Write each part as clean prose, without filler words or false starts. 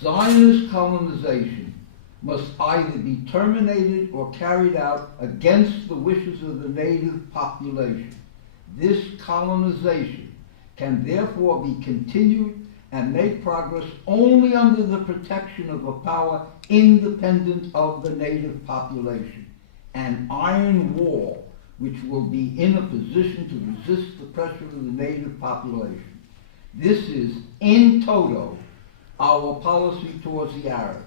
Zionist colonization must either be terminated or carried out against the wishes of the native population. This colonization can therefore be continued and make progress only under the protection of a power independent of the native population, an iron wall which will be in a position to resist the pressure of the native population. This is, in toto, our policy towards the Arabs.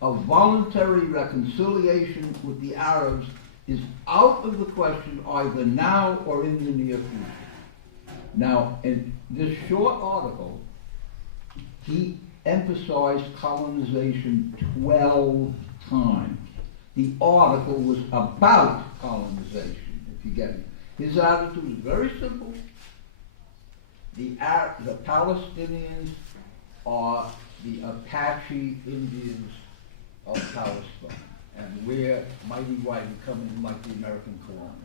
A voluntary reconciliation with the Arabs is out of the question either now or in the near future. Now, in this short article, he emphasized colonization 12 times. The article was about colonization, if you get it. His attitude is very simple. The Palestinians are the Apache Indians of Palestine, and we're mighty white and coming like the American colonists,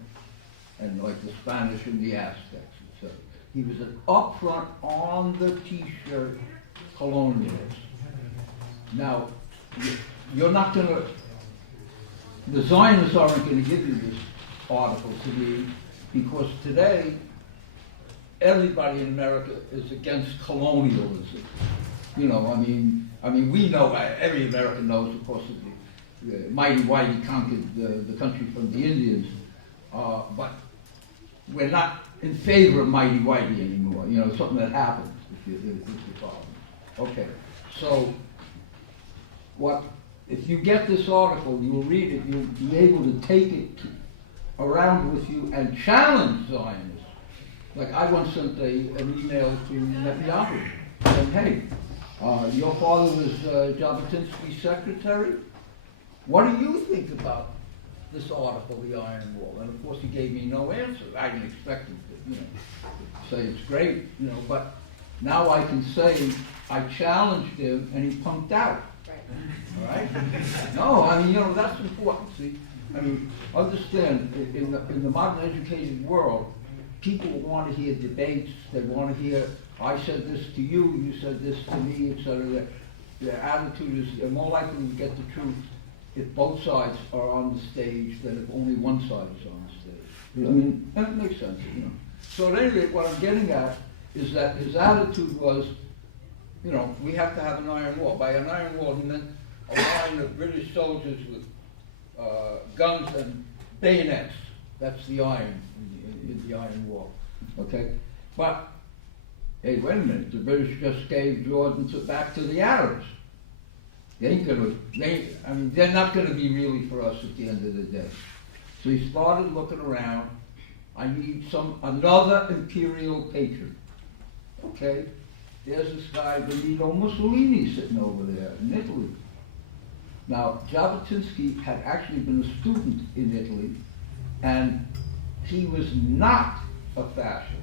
and like the Spanish and the Aztecs, etc. He was an upfront, on the t-shirt colonialist. Now, you're not going to, the Zionists aren't going to give you this article to read, because today everybody in America is against colonialism. You know, I mean, we know, every American knows, of course, the mighty whitey conquered the country from the Indians, but we're not in favor of mighty whitey anymore. You know, something that happened, if you follow. Okay, so if you get this article, you'll read it, you'll be able to take it around with you and challenge Zionists. Like I once sent an email to Netanyahu saying, hey, your father was Jabotinsky's secretary. What do you think about this article, The Iron Wall? And of course he gave me no answer. I didn't expect him to, say it's great, but now I can say I challenged him and he punked out. Right. All right? No, I mean, that's important. See, I mean, understand, in the modern educated world, people want to hear debates. They want to hear, I said this to you, you said this to me, etc. Their attitude is they're more likely to get the truth if both sides are on the stage than if only one side is on the stage. I mean, that makes sense, So at any rate, what I'm getting at is that his attitude was, we have to have an iron wall. By an iron wall, he meant a line of British soldiers with guns and bayonets. That's the iron in the iron wall. Okay? But, hey, wait a minute. The British just gave Jordan back to the Arabs. They ain't they're not going to be really for us at the end of the day. So he started looking around. I need another imperial patron. Okay? There's this guy, Benito Mussolini, sitting over there in Italy. Now, Jabotinsky had actually been a student in Italy, and he was not a fascist.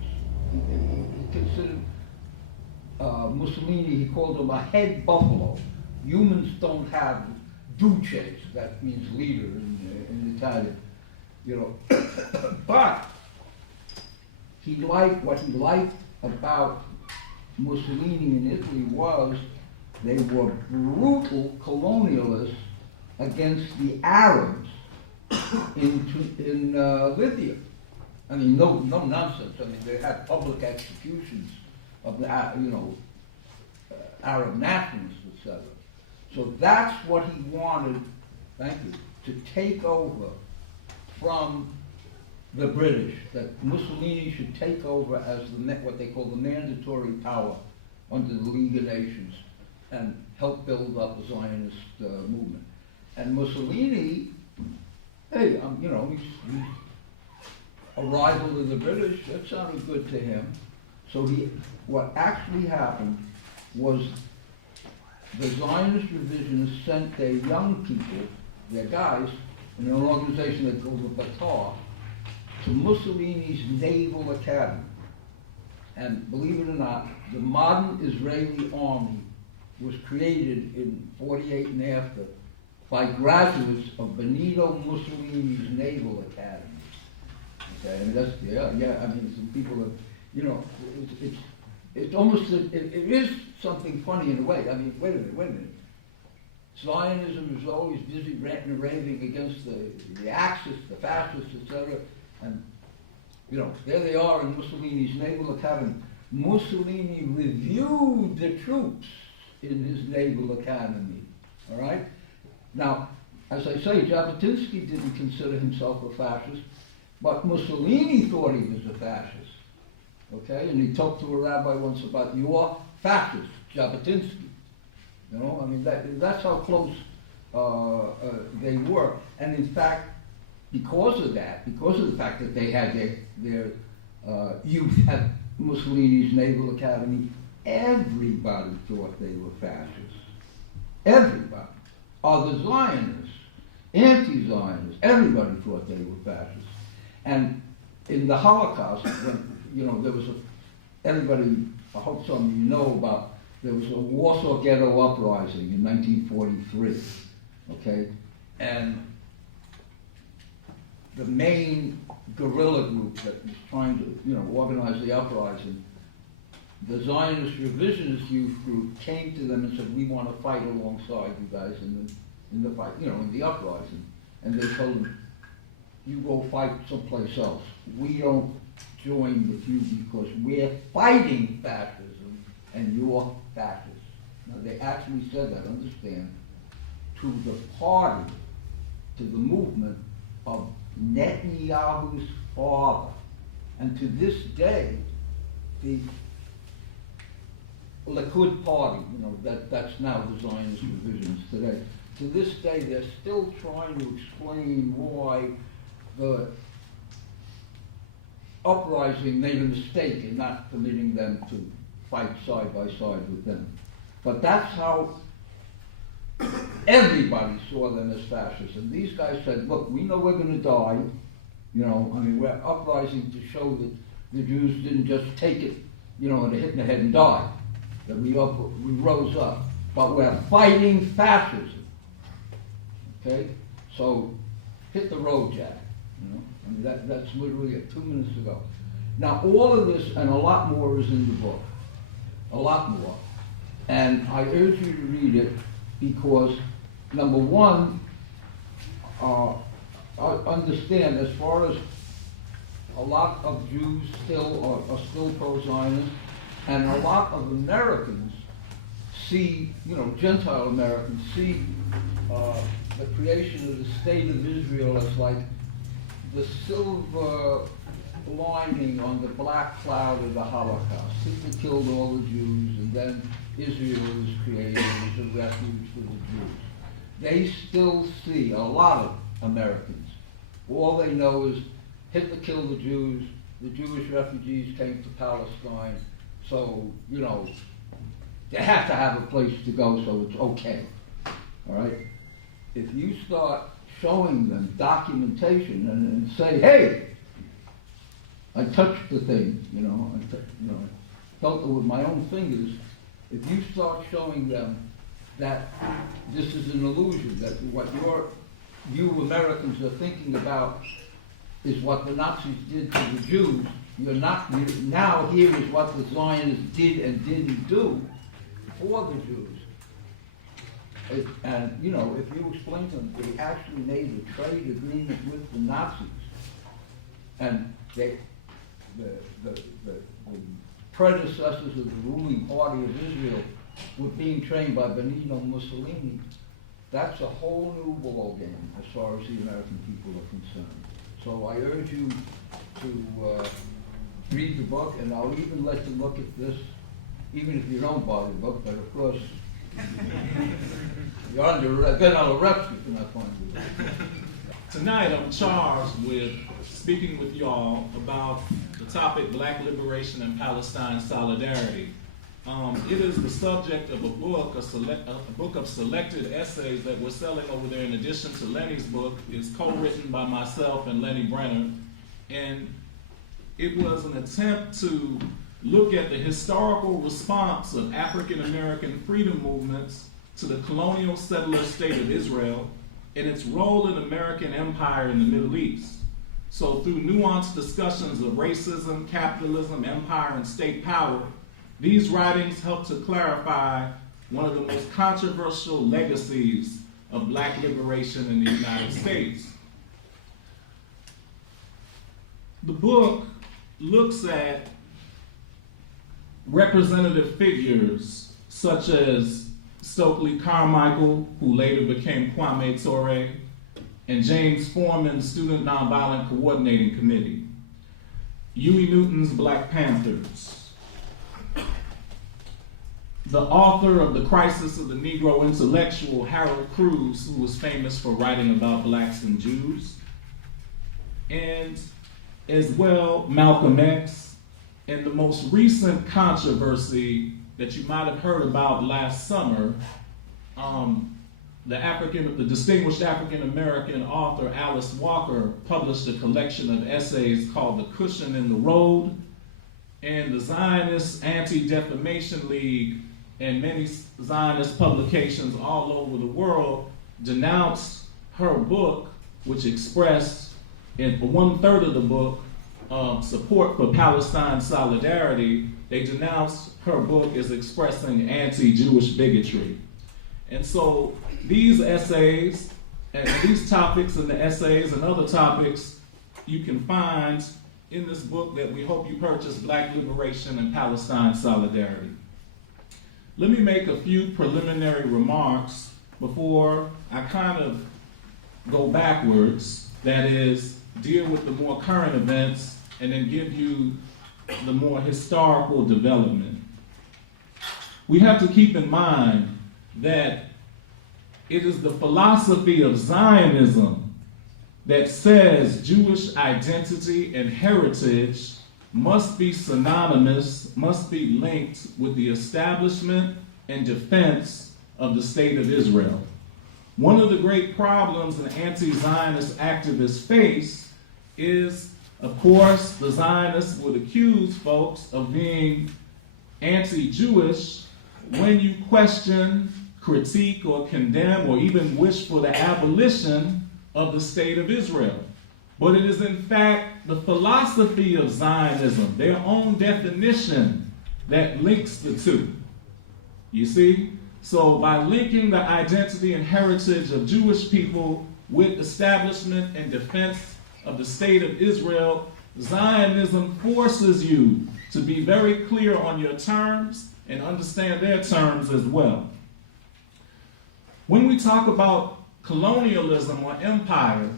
He considered Mussolini, he called him a head buffalo. Humans don't have duces, that means leader in Italian, But what he liked about Mussolini in Italy was they were brutal colonialists against the Arabs in Libya. I mean, no nonsense. I mean, they had public executions of the Arab nationalists, etc. So that's what he wanted. Thank you. To take over from the British, that Mussolini should take over as what they call the mandatory power under the League of Nations and help build up a Zionist movement. And Mussolini, hey, he's a rival to the British. That sounded good to him. So what actually happened was the Zionist revisionists sent their young people, their guys, in an organization that called the Fatah, to Mussolini's Naval Academy. And believe it or not, the modern Israeli army was created in 48 and after by graduates of Benito Mussolini's Naval Academy. Okay, I mean, I mean, some people have, it's almost, it is something funny in a way. I mean, wait a minute. Zionism is always busy ranting and raving against the Axis, the fascists, etc. And, you know, there they are in Mussolini's Naval Academy. Mussolini reviewed the troops in his Naval Academy, all right? Now, as I say, Jabotinsky didn't consider himself a fascist, but Mussolini thought he was a fascist, okay? And he talked to a rabbi once about, "You are fascist, Jabotinsky." You know, I mean, that's how close they were. And in fact, because of that, because of the fact that they had their youth at Mussolini's Naval Academy, everybody thought they were fascists. Everybody. Other Zionists, anti-Zionists, everybody thought they were fascists. And in the Holocaust, when, you know, there was everybody, I hope some of you know about, there was a Warsaw Ghetto Uprising in 1943, okay? And the main guerrilla group that was trying to, you know, organize the uprising, the Zionist revisionist youth group came to them and said, "We want to fight alongside you guys in the fight, you know, in the uprising." And they told them, "You go fight someplace else. We don't join with you because we're fighting fascism and you're fascist." Now, they actually said that, understand, to the party, to the movement of Netanyahu's father. And to this day, the Likud party, you know, that's now the Zionist revisionists today, to this day they're still trying to explain why the uprising made a mistake in not permitting them to fight side by side with them. But that's how everybody saw them as fascists. And these guys said, "Look, we know we're going to die. You know, I mean, we're uprising to show that the Jews didn't just take it, you know, and hit in the head and die. That we rose up. But we're fighting fascism." Okay? So, hit the road, Jack. You know? I mean, that's literally 2 minutes ago. Now, all of this and a lot more is in the book. A lot more. And I urge you to read it because, number one, I understand as far as a lot of Jews still are still pro-Zionist, and a lot of Americans see, you know, Gentile Americans see the creation of the state of Israel as like the silver lining on the black cloud of the Holocaust. Hitler killed all the Jews, and then Israel was created as a refuge for the Jews. They still see, a lot of Americans, all they know is Hitler killed the Jews, the Jewish refugees came to Palestine, so, you know, they have to have a place to go, so it's okay. All right? If you start showing them documentation and say, "Hey, I touched the thing, you know, I felt it with my own fingers," if you start showing them that this is an illusion, that what you Americans are thinking about is what the Nazis did to the Jews, now here is what the Zionists did and didn't do for the Jews. And, you know, if you explain to them, they actually made a trade agreement with the Nazis, and the predecessors of the ruling party of Israel were being trained by Benito Mussolini, that's a whole new ballgame as far as the American people are concerned. So I urge you to read the book, and I'll even let you look at this, even if you don't buy the book, but of course, you're under arrest if you're not going to do it. Tonight I'm charged with speaking with y'all about the topic Black Liberation and Palestine Solidarity. It is the subject of a book of selected essays that we're selling over there in addition to Lenny's book. It's co-written by myself and Lenny Brenner, and it was an attempt to look at the historical response of African American freedom movements to the colonial settler state of Israel and its role in American empire in the Middle East. So through nuanced discussions of racism, capitalism, empire, and state power, These writings help to clarify one of the most controversial legacies of black liberation in the United States. The book looks at representative figures such as Stokely Carmichael, who later became Kwame Ture, and James Foreman's Student Nonviolent Coordinating Committee, Huey Newton's Black Panthers, the author of The Crisis of the Negro Intellectual, Harold Cruz, who was famous for writing about blacks and Jews, and as well Malcolm X, and the most recent controversy that you might have heard about last summer, the distinguished African-American author Alice Walker published a collection of essays called The Cushion in the Road, and the Zionist Anti-Defamation League and many Zionist publications all over the world denounced her book, which expressed, in 1/3 of the book, support for Palestine solidarity. They denounced her book as expressing anti-Jewish bigotry. And so these essays, and these topics in the essays and other topics you can find in this book that we hope you purchase, Black Liberation and Palestine Solidarity. Let me make a few preliminary remarks before I kind of go backwards, that is, deal with the more current events and then give you the more historical development. We have to keep in mind that it is the philosophy of Zionism that says Jewish identity and heritage must be synonymous, must be linked with the establishment and defense of the state of Israel. One of the great problems an anti-Zionist activists face is, of course, the Zionists would accuse folks of being anti-Jewish when you question, critique, or condemn, or even wish for the abolition of the state of Israel. But it is in fact the philosophy of Zionism, their own definition, that links the two. You see? So by linking the identity and heritage of Jewish people with establishment and defense of the state of Israel, Zionism forces you to be very clear on your terms and understand their terms as well. When we talk about colonialism or empire,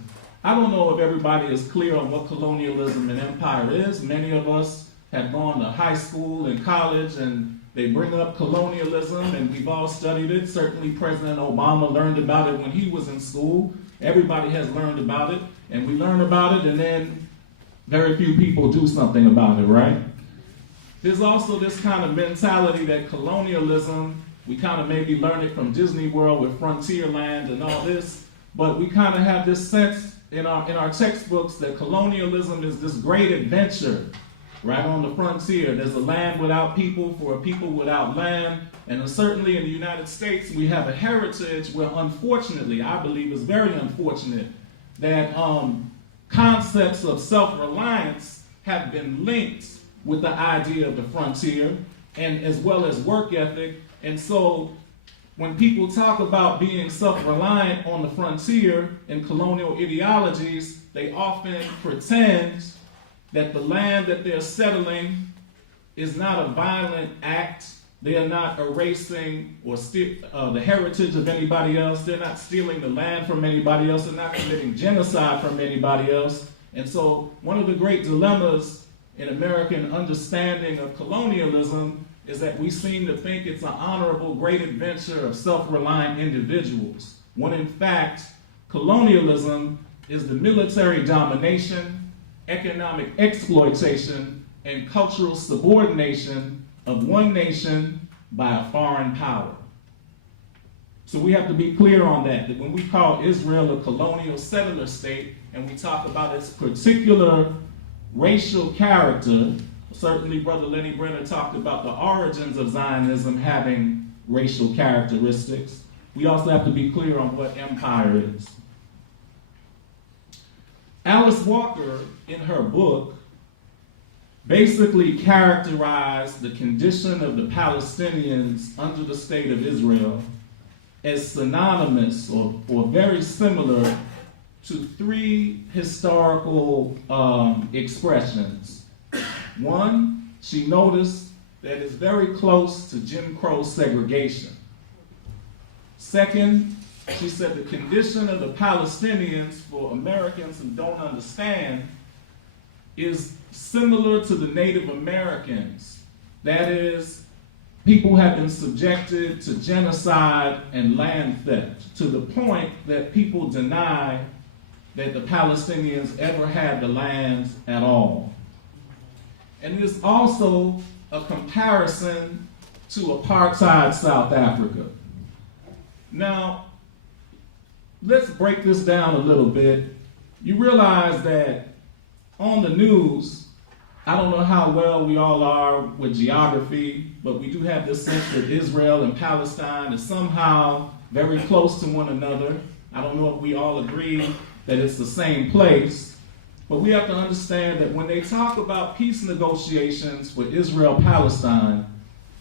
I don't know if everybody is clear on what colonialism and empire is. Many of us have gone to high school and college and they bring up colonialism and we've all studied it. Certainly President Obama learned about it when he was in school. Everybody has learned about it, and we learn about it and then very few people do something about it, right? There's also this kind of mentality that colonialism, we kind of maybe learn it from Disney World with Frontierland and all this, but we kind of have this sense in our textbooks that colonialism is this great adventure right on the frontier. There's a land without people for a people without land. And certainly in the United States, we have a heritage where, unfortunately, I believe is very unfortunate, that concepts of self-reliance have been linked with the idea of the frontier, and as well as work ethic. And so when people talk about being self-reliant on the frontier in colonial ideologies, they often pretend that the land that they're settling is not a violent act. They are not erasing or the heritage of anybody else. They're not stealing the land from anybody else. They're not committing genocide from anybody else. And so one of the great dilemmas in American understanding of colonialism is that we seem to think it's an honorable, great adventure of self-reliant individuals, when in fact, colonialism is the military domination, economic exploitation, and cultural subordination of one nation by a foreign power. So we have to be clear on that when we call Israel a colonial settler state and we talk about its particular racial character. Certainly Brother Lenny Brenner talked about the origins of Zionism having racial characteristics. We also have to be clear on what empire is. Alice Walker, in her book, basically characterized the condition of the Palestinians under the state of Israel as synonymous or very similar to three historical expressions. One, she noticed that it's very close to Jim Crow segregation. Second, she said the condition of the Palestinians, for Americans who don't understand, is similar to the Native Americans. That is, people have been subjected to genocide and land theft to the point that people deny that the Palestinians ever had the lands at all. And there's also a comparison to apartheid South Africa. Now, let's break this down a little bit. You realize that on the news, I don't know how well we all are with geography, but we do have this sense that Israel and Palestine is somehow very close to one another. I don't know if we all agree that it's the same place, but we have to understand that when they talk about peace negotiations for Israel-Palestine,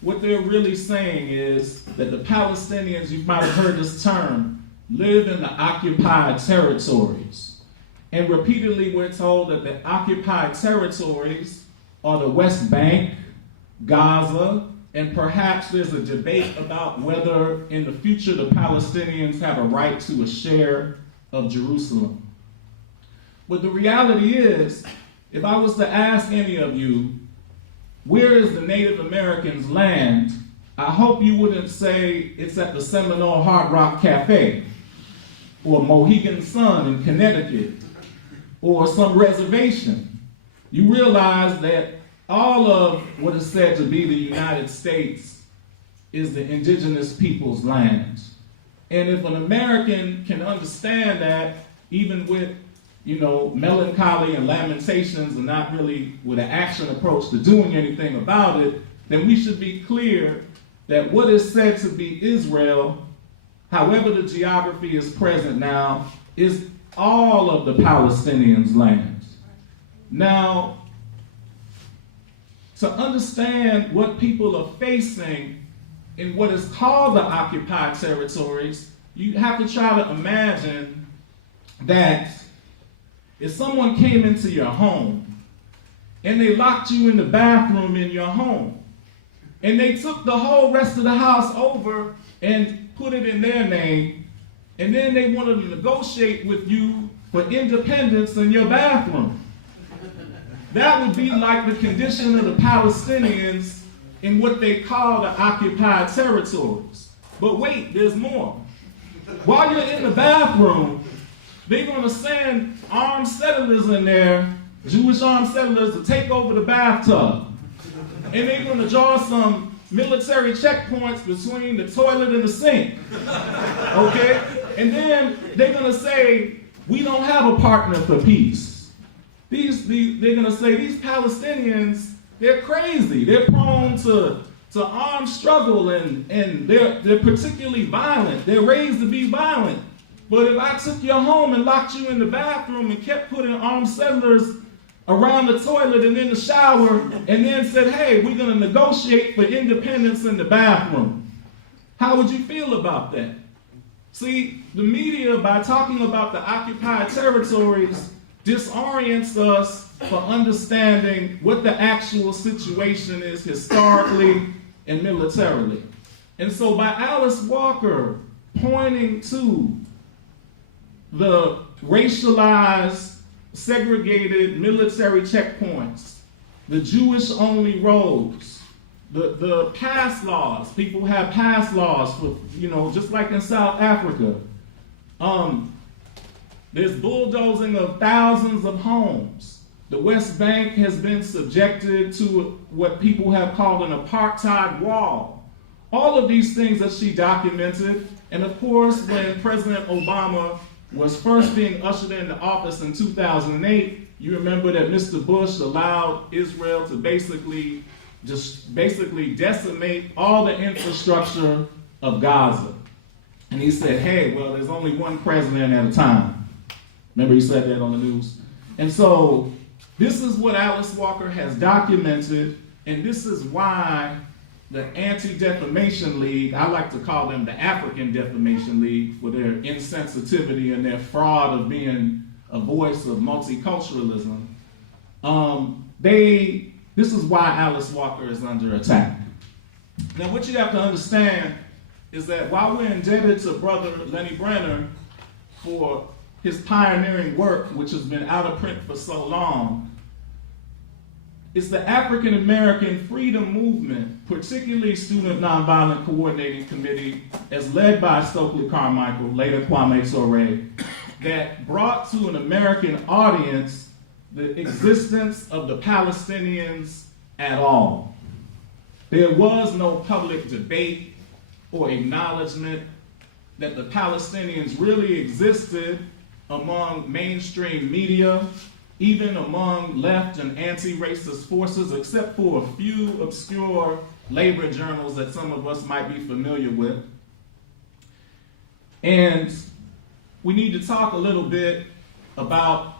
what they're really saying is that the Palestinians, you might have heard this term, live in the occupied territories. And repeatedly we're told that the occupied territories are the West Bank, Gaza, and perhaps there's a debate about whether in the future the Palestinians have a right to a share of Jerusalem. But the reality is, if I was to ask any of you, where is the Native Americans' land? I hope you wouldn't say it's at the Seminole Hard Rock Cafe or Mohegan Sun in Connecticut or some reservation. You realize that all of what is said to be the United States is the indigenous people's land. And if an American can understand that, even with melancholy and lamentations and not really with an action approach to doing anything about it, then we should be clear that what is said to be Israel, however the geography is present now, is all of the Palestinians' lands. Now, to understand what people are facing in what is called the occupied territories, you have to try to imagine that if someone came into your home and they locked you in the bathroom in your home and they took the whole rest of the house over and put it in their name, and then they wanted to negotiate with you for independence in your bathroom, that would be like the condition of the Palestinians in what they call the occupied territories. But wait, there's more. While you're in the bathroom, they're going to send armed settlers in there, Jewish armed settlers, to take over the bathtub. And they're going to draw some military checkpoints between the toilet and the sink. Okay? And then they're going to say, we don't have a partner for peace. They're going to say, these Palestinians, they're crazy. They're prone to armed struggle, and they're particularly violent. They're raised to be violent. But if I took your home and locked you in the bathroom and kept putting armed settlers around the toilet and in the shower, and then said, hey, we're going to negotiate for independence in the bathroom, how would you feel about that? See, the media, by talking about the occupied territories, disorients us for understanding what the actual situation is historically and militarily. And so by Alice Walker pointing to the racialized, segregated military checkpoints, the Jewish-only roads, the pass laws. People have pass laws for, just like in South Africa. There's bulldozing of thousands of homes. The West Bank has been subjected to what people have called an apartheid wall. All of these things that she documented, and of course, when President Obama was first being ushered into office in 2008, you remember that Mr. Bush allowed Israel to basically decimate all the infrastructure of Gaza. And he said, hey, well, there's only one president at a time. Remember he said that on the news? And so This is what Alice Walker has documented, and this is why the Anti-Defamation League, I like to call them the African Defamation League for their insensitivity and their fraud of being a voice of multiculturalism. This is why Alice Walker is under attack. Now, what you have to understand is that while we're indebted to Brother Lenny Brenner for his pioneering work, which has been out of print for so long, it's the African American Freedom Movement, particularly Student Nonviolent Coordinating Committee, as led by Stokely Carmichael, later Kwame Ture, that brought to an American audience the existence of the Palestinians at all. There was no public debate or acknowledgement that the Palestinians really existed among mainstream media, even among left and anti-racist forces, except for a few obscure labor journals that some of us might be familiar with. And we need to talk a little bit about,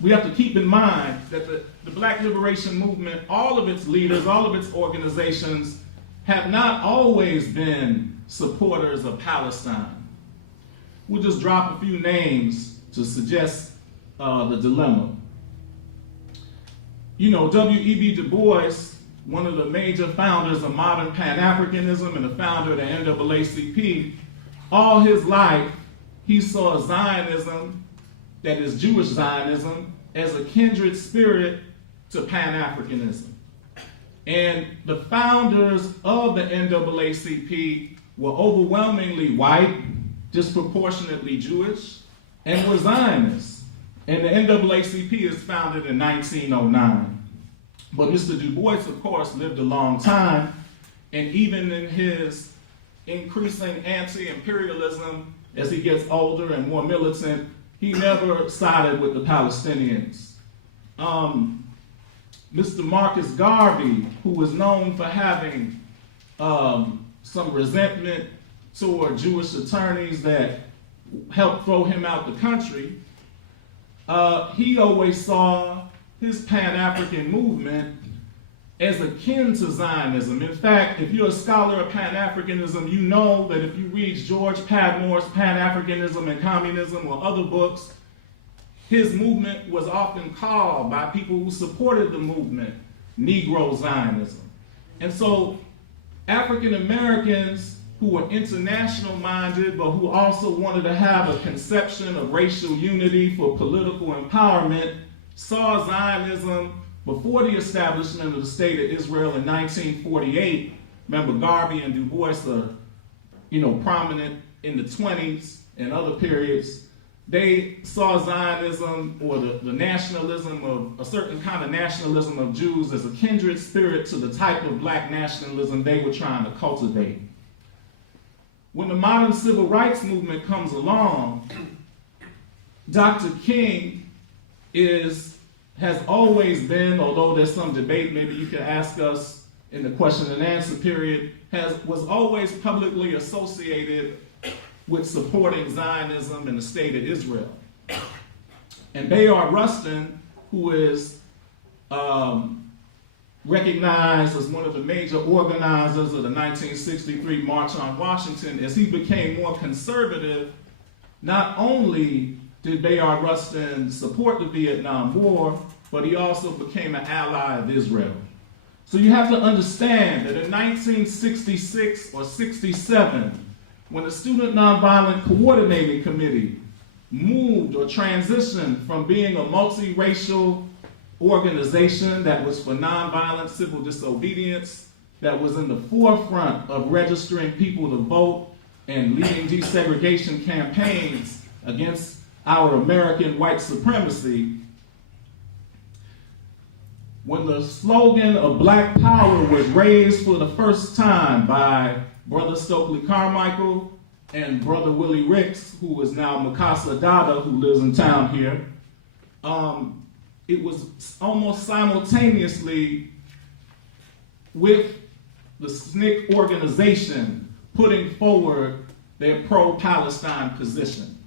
we have to keep in mind that the Black Liberation Movement, all of its leaders, all of its organizations have not always been supporters of Palestine. We'll just drop a few names to suggest the dilemma. You know, W.E.B. Du Bois, one of the major founders of modern Pan-Africanism and the founder of the NAACP, all his life he saw Zionism, that is Jewish Zionism, as a kindred spirit to Pan-Africanism. And the founders of the NAACP were overwhelmingly white, disproportionately Jewish, and were Zionists. And the NAACP is founded in 1909. But Mr. Du Bois, of course, lived a long time, and even in his increasing anti-imperialism, as he gets older and more militant, he never sided with the Palestinians. Mr. Marcus Garvey, who was known for having some resentment toward Jewish attorneys that helped throw him out the country, he always saw his Pan-African movement as akin to Zionism. In fact, if you're a scholar of Pan-Africanism, you know that if you read George Padmore's Pan-Africanism and Communism or other books, his movement was often called by people who supported the movement Negro Zionism. And so African Americans who were international minded, but who also wanted to have a conception of racial unity for political empowerment, saw Zionism before the establishment of the State of Israel in 1948. Remember, Garvey and Du Bois are, prominent in the 20s and other periods. They saw Zionism, or the nationalism of, a certain kind of nationalism of Jews, as a kindred spirit to the type of black nationalism they were trying to cultivate. When the modern civil rights movement comes along, Dr. King has always been, although there's some debate, maybe you can ask us in the question and answer period, was always publicly associated with supporting Zionism and the State of Israel. And Bayard Rustin, who is recognized as one of the major organizers of the 1963 March on Washington, as he became more conservative, not only did Bayard Rustin support the Vietnam War, but he also became an ally of Israel. So you have to understand that in 1966 or 67, when the Student Nonviolent Coordinating Committee moved or transitioned from being a multiracial organization that was for nonviolent civil disobedience, that was in the forefront of registering people to vote and leading desegregation campaigns against our American white supremacy, when the slogan of Black Power was raised for the first time by Brother Stokely Carmichael and Brother Willie Ricks, who is now Mukasa Dada, who lives in town here, it was almost simultaneously with the SNCC organization putting forward their pro-Palestine position.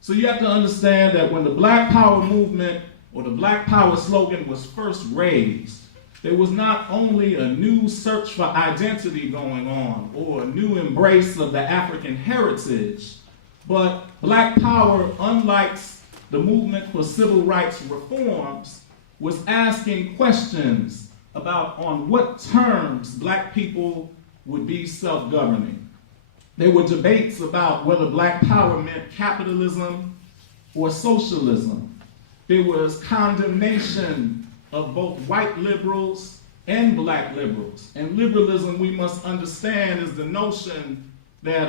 So you have to understand that when the Black Power movement or the Black Power slogan was first raised, there was not only a new search for identity going on or a new embrace of the African heritage, but Black Power, unlike the movement for civil rights reforms, was asking questions about on what terms Black people would be self-governing. There were debates about whether Black Power meant capitalism or socialism. There was condemnation of both white liberals and Black liberals. And liberalism, we must understand, is the notion that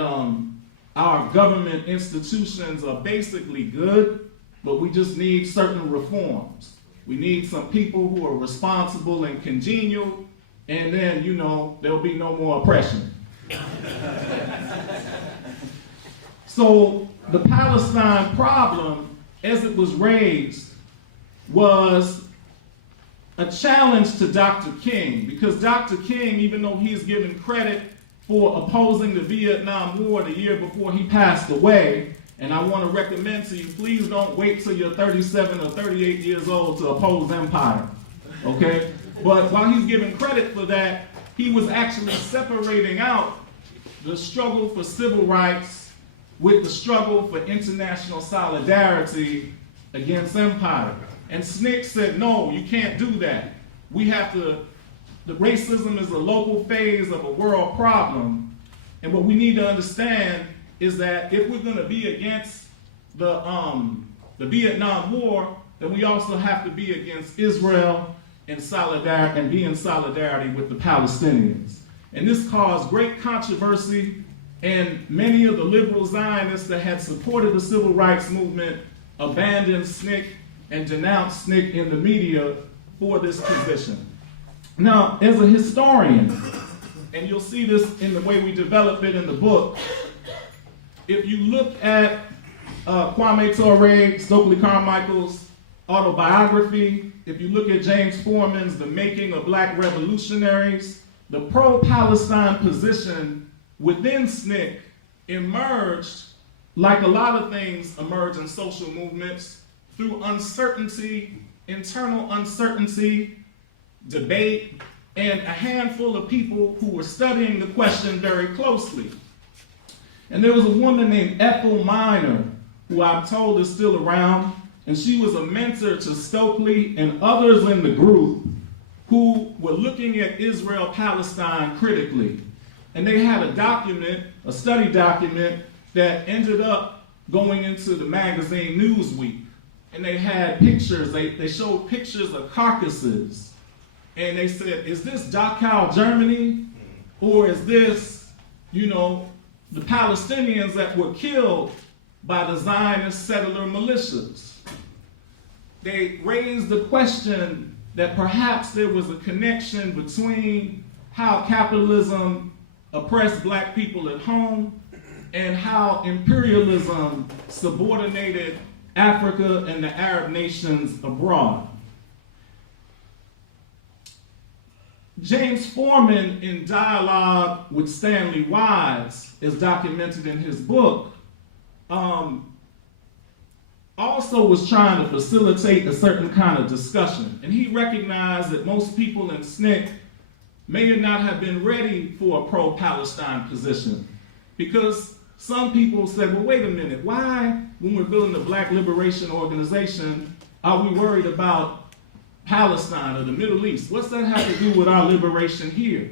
our government institutions are basically good, but we just need certain reforms. We need some people who are responsible and congenial, and then, there'll be no more oppression. So the Palestine problem, as it was raised, was a challenge to Dr. King, because Dr. King, even though he's given credit for opposing the Vietnam War the year before he passed away, and I want to recommend to you, please don't wait till you're 37 or 38 years old to oppose empire, okay? But while he's given credit for that, he was actually separating out the struggle for civil rights with the struggle for international solidarity against empire. And SNCC said, no, you can't do that. The racism is a local phase of a world problem. And what we need to understand is that if we're going to be against the Vietnam War, then we also have to be against Israel and be in solidarity with the Palestinians. And this caused great controversy, and many of the liberal Zionists that had supported the civil rights movement abandoned SNCC and denounced SNCC in the media for this position. Now, as a historian, and you'll see this in the way we develop it in the book, if you look at Kwame Ture, Stokely Carmichael's autobiography, if you look at James Foreman's The Making of Black Revolutionaries, the pro-Palestine position within SNCC emerged, like a lot of things emerge in social movements, through uncertainty, internal uncertainty, debate, and a handful of people who were studying the question very closely. And there was a woman named Ethel Minor, who I'm told is still around, and she was a mentor to Stokely and others in the group who were looking at Israel-Palestine critically. And they had a study document that ended up going into the magazine Newsweek. And they had pictures, they showed pictures of carcasses. And they said, is this Dachau, Germany? Or is this, the Palestinians that were killed by the Zionist settler militias? They raised the question that perhaps there was a connection between how capitalism oppressed Black people at home and how imperialism subordinated Africa and the Arab nations abroad. James Foreman, in dialogue with Stanley Wise, as documented in his book, also was trying to facilitate a certain kind of discussion. And he recognized that most people in SNCC may not have been ready for a pro-Palestine position. Because some people said, well, wait a minute, why, when we're building the Black Liberation Organization, are we worried about Palestine or the Middle East? What's that have to do with our liberation here?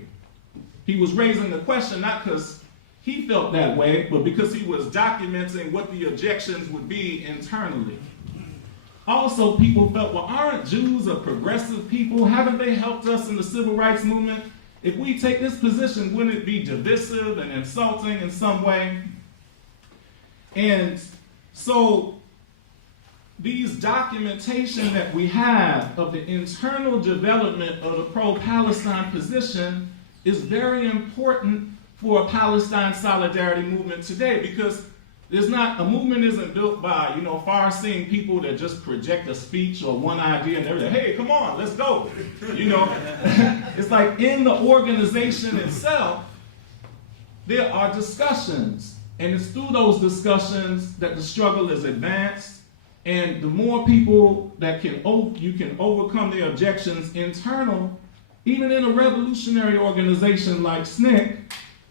He was raising the question not because he felt that way, but because he was documenting what the objections would be internally. Also, people felt, well, aren't Jews a progressive people? Haven't they helped us in the civil rights movement? If we take this position, wouldn't it be divisive and insulting in some way? And so these documentation that we have of the internal development of the pro-Palestine position is very important for a Palestine solidarity movement today, because a movement isn't built by, far-seeing people that just project a speech or one idea and everything. Hey, come on, let's go. It's like in the organization itself, there are discussions, and it's through those discussions that the struggle is advanced And the more people that you can overcome their objections internal, even in a revolutionary organization like SNCC,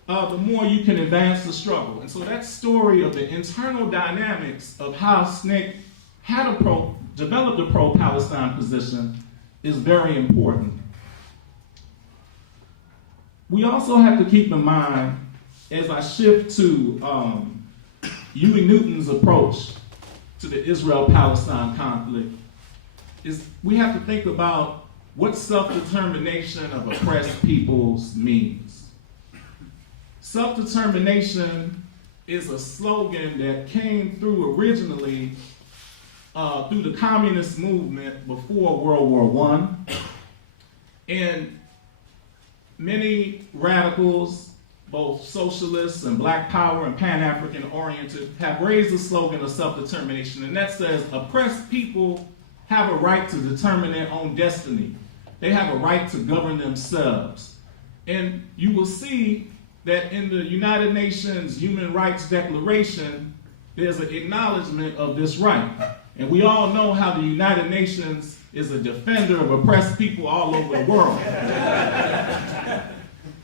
the more you can advance the struggle. And so that story of the internal dynamics of how SNCC developed a pro-Palestine position is very important. We also have to keep in mind, as I shift to Huey Newton's approach to the Israel-Palestine conflict, is we have to think about what self-determination of oppressed peoples means. Self-determination is a slogan that came through originally through the communist movement before World War I. And many radicals, both socialists and black power and Pan-African oriented, have raised the slogan of self-determination, and that says oppressed people have a right to determine their own destiny. They have a right to govern themselves. And you will see that in the United Nations Human Rights Declaration, there's an acknowledgement of this right. And we all know how the United Nations is a defender of oppressed people all over the world.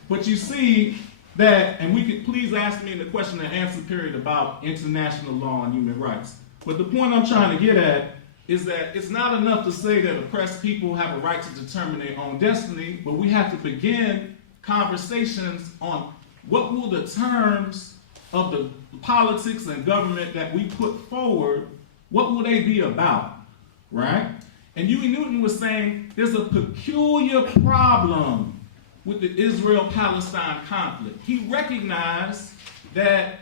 But you see that, and we could please ask me in the question and answer period about international law and human rights. But the point I'm trying to get at is that it's not enough to say that oppressed people have a right to determine their own destiny, but we have to begin conversations on what will the terms of the politics and government that we put forward, what will they be about, right? And Huey Newton was saying there's a peculiar problem with the Israel-Palestine conflict. He recognized that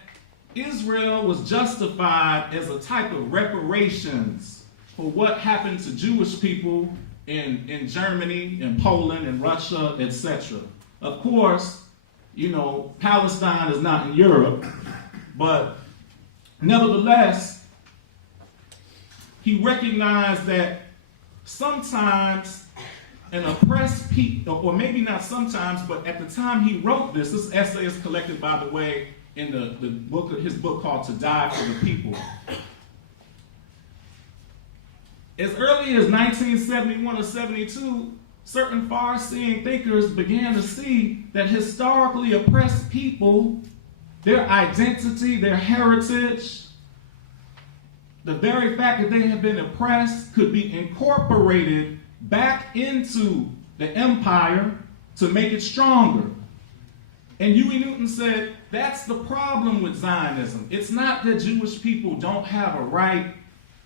Israel was justified as a type of reparations for what happened to Jewish people in Germany, in Poland, in Russia, etc. Of course, Palestine is not in Europe, but nevertheless, he recognized that sometimes an oppressed people, or maybe not sometimes, but at the time he wrote this essay is collected, by the way, in his book called To Die for the People. As early as 1971 or 72, certain far-seeing thinkers began to see that historically oppressed people, their identity, their heritage, the very fact that they have been oppressed could be incorporated back into the empire to make it stronger. And Huey Newton said, that's the problem with Zionism. It's not that Jewish people don't have a right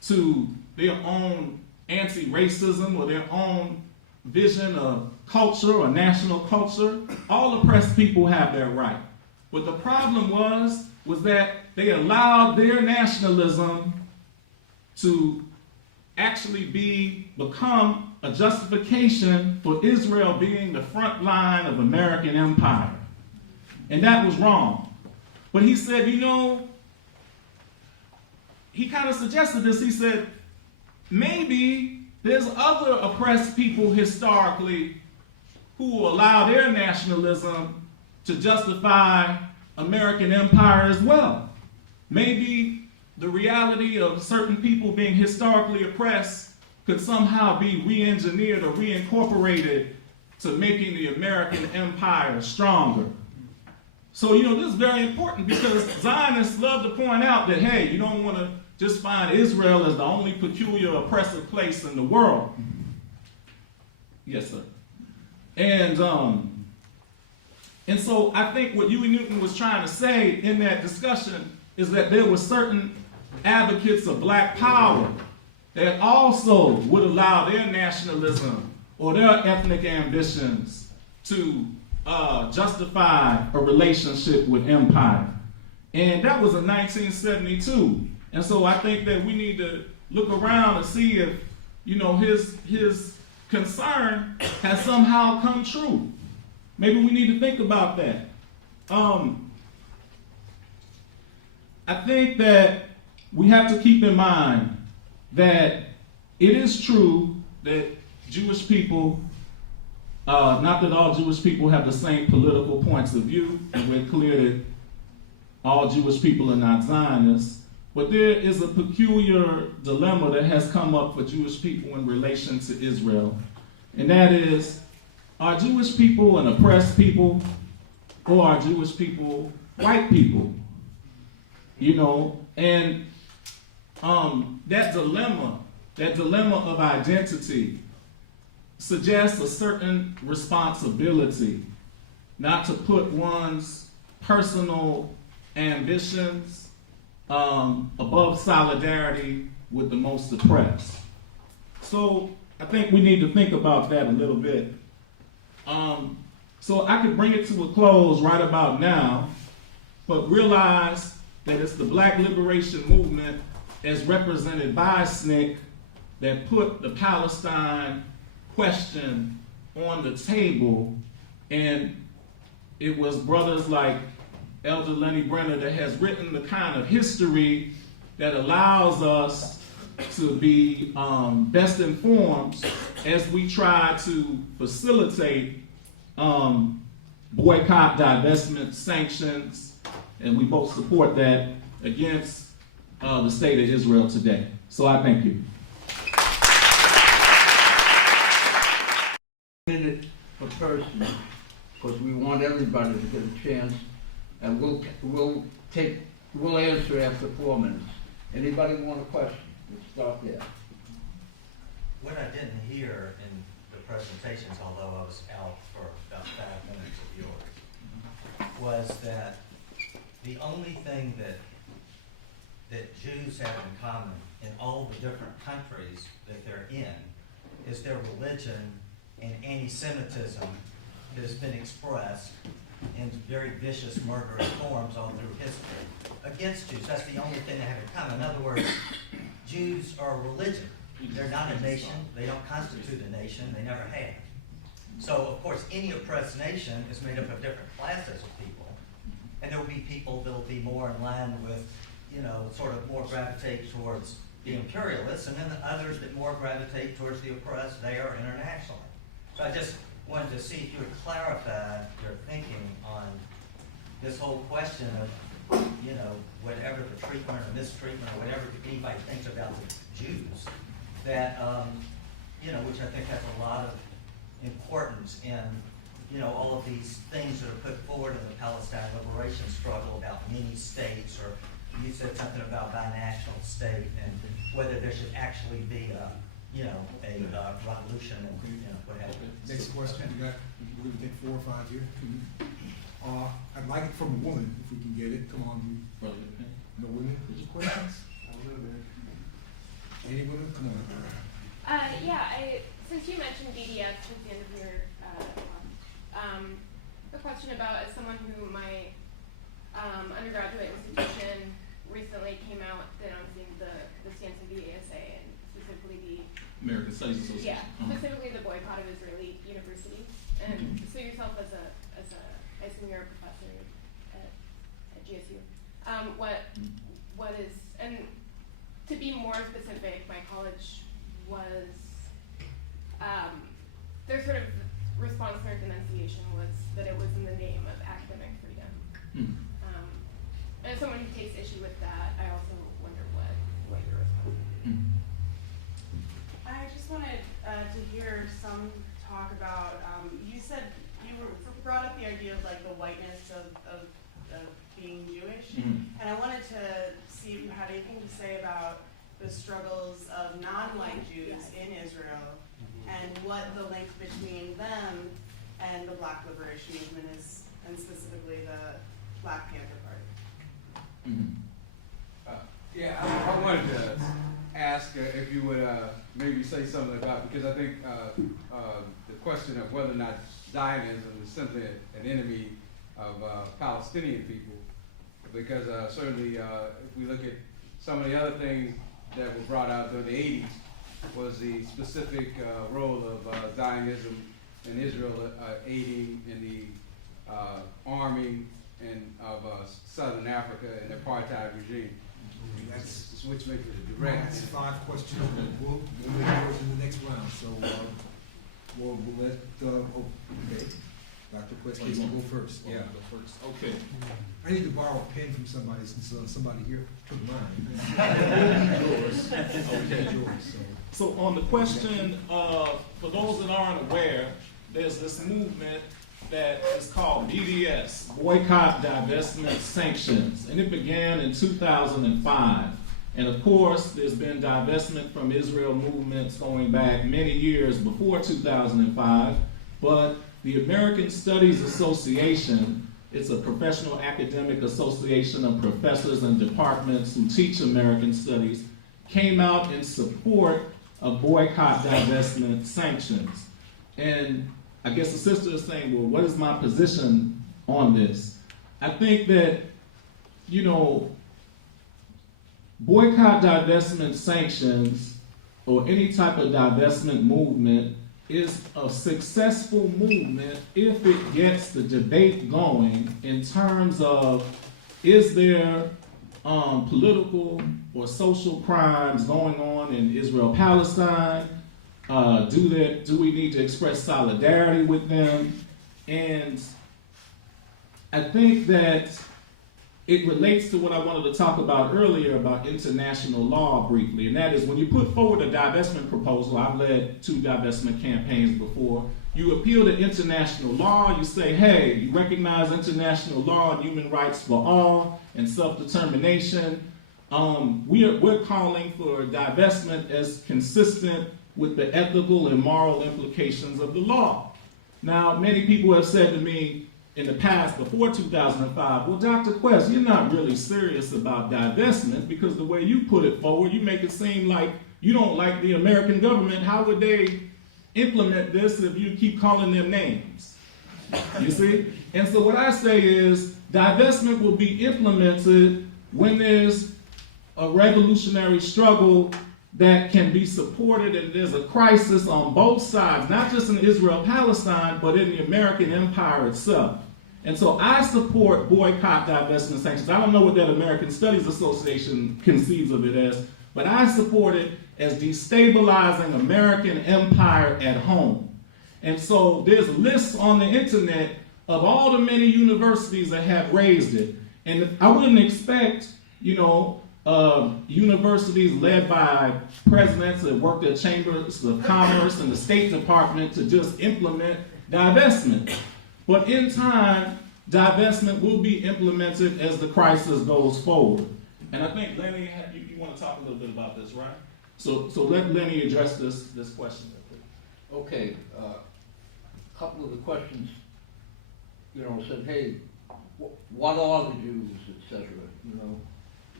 to their own anti-racism or their own vision of culture or national culture. All oppressed people have that right. But the problem was that they allowed their nationalism to actually become a justification for Israel being the front line of American empire. And that was wrong. But he said, he kind of suggested this. He said, maybe there's other oppressed people historically who will allow their nationalism to justify American empire as well. Maybe the reality of certain people being historically oppressed could somehow be re-engineered or reincorporated to making the American empire stronger. So, this is very important because Zionists love to point out that, hey, you don't want to just find Israel as the only peculiar oppressive place in the world. Yes, sir. And so I think what Huey Newton was trying to say in that discussion is that there were certain advocates of black power that also would allow their nationalism or their ethnic ambitions to justify a relationship with empire. And that was in 1972. And so I think that we need to look around and see if, his concern has somehow come true. Maybe we need to think about that. I think that we have to keep in mind that it is true that Jewish people, not that all Jewish people have the same political points of view, and we're clear that all Jewish people are not Zionists, But there is a peculiar dilemma that has come up for Jewish people in relation to Israel. And that is, are Jewish people an oppressed people, or are Jewish people white people? You know, and that dilemma of identity suggests a certain responsibility not to put one's personal ambitions above solidarity with the most oppressed. So I think we need to think about that a little bit. So I could bring it to a close right about now, but realize that it's the Black Liberation Movement as represented by SNCC that put the Palestine question on the table, and it was brothers like Elder Lenny Brenner that has written the kind of history that allows us to be best informed as we try to facilitate boycott, divestment, sanctions, and we both support that against the state of Israel today. So I thank you. Minute per person, because we want everybody to get a chance, and we'll answer after 4 minutes. Anybody want a question? Let's start there. What I didn't hear in the presentations, although I was out for about 5 minutes of yours, was that the only thing that Jews have in common in all the different countries that they're in is their religion and anti-Semitism that has been expressed in very vicious, murderous forms all through history against Jews. That's the only thing they have in common. In other words, Jews are a religion. They're not a nation. They don't constitute a nation. They never have. So, of course, any oppressed nation is made up of different classes of people. And there will be people that will be more in line with, you know, sort of more gravitate towards the imperialists, and then the others that more gravitate towards the oppressed there internationally. So I just wanted to see if you would clarify your thinking on this whole question of, you know, whatever the treatment or mistreatment or whatever anybody thinks about the Jews, that, you know, which I think has a lot of importance in, you know, all of these things that are put forward in the Palestine liberation struggle about many states, or you said something about binational state and whether there should actually be a, you know, a revolution and, you know, what have you. Next question, we got, we're gonna take 4 or 5 here. I'd like it from a woman, if we can get it. Come on, no women, questions? Any women? Come on. Since you mentioned BDS towards the end of your a question about, as someone who my undergraduate institution recently came out denouncing the stance of the ASA and specifically the American Studies Association. specifically the boycott of Israeli universities. And so yourself as a I assume you're a professor at GSU. What is, and to be more specific, my college was their sort of response to our denunciation was that it was in the name of academic freedom. And as someone who takes issue with that, I also wonder what your response is. I just wanted to hear some talk about, you said you brought up the idea of like the whiteness of being Jewish, and I wanted to see if you had anything to say about the struggles of non-white Jews in Israel and what the link between them and the Black Liberation Movement is, and specifically the Black Panther Party. I wanted to ask if you would maybe say something about, because I think the question of whether or not Zionism is simply an enemy of Palestinian people, because certainly if we look at some of the other things that were brought out during the 80s, was the specific role of Zionism in Israel aiding in the arming of Southern Africa and the apartheid regime. That's which makes it a direct. That's 5 questions. We'll make yours in the next round. So we'll let, okay. Dr. Quest gets to go first. Yeah, go first. Okay. I need to borrow a pen from somebody since somebody here took mine. Yours. Okay. Yours, so. So on the question, for those that aren't aware, there's this movement that is called BDS, Boycott, Divestment, Sanctions, and it began in 2005. And of course, there's been divestment from Israel movements going back many years before 2005, but the American Studies Association, it's a professional academic association of professors and departments who teach American studies, came out in support of boycott, divestment, sanctions. And I guess the sister is saying, well, what is my position on this? I think that, you know, boycott, divestment, sanctions, or any type of divestment movement is a successful movement if it gets the debate going in terms of, is there political or social crimes going on in Israel-Palestine? Do we need to express solidarity with them? And I think that it relates to what I wanted to talk about earlier about international law briefly, and that is when you put forward a divestment proposal, I've led 2 divestment campaigns before, you appeal to international law, you say, hey, you recognize international law and human rights for all and self-determination. We're calling for divestment as consistent with the ethical and moral implications of the law. Now, many people have said to me in the past, before 2005, well, Dr. Quest, you're not really serious about divestment because the way you put it forward, you make it seem like you don't like the American government. How would they implement this if you keep calling them names? You see? And so what I say is divestment will be implemented when there's a revolutionary struggle that can be supported and there's a crisis on both sides, not just in Israel-Palestine, but in the American empire itself. And so I support boycott, divestment, sanctions. I don't know what that American Studies Association conceives of it as, but I support it as destabilizing American empire at home. And so there's lists on the internet of all the many universities that have raised it. And I wouldn't expect, universities led by presidents that worked at chambers of commerce and the State Department to just implement divestment. But in time, divestment will be implemented as the crisis goes forward. And I think, Lenny, you want to talk a little bit about this, right? So let Lenny address this question. Okay, a couple of the questions, said, hey, what are the Jews, etc.,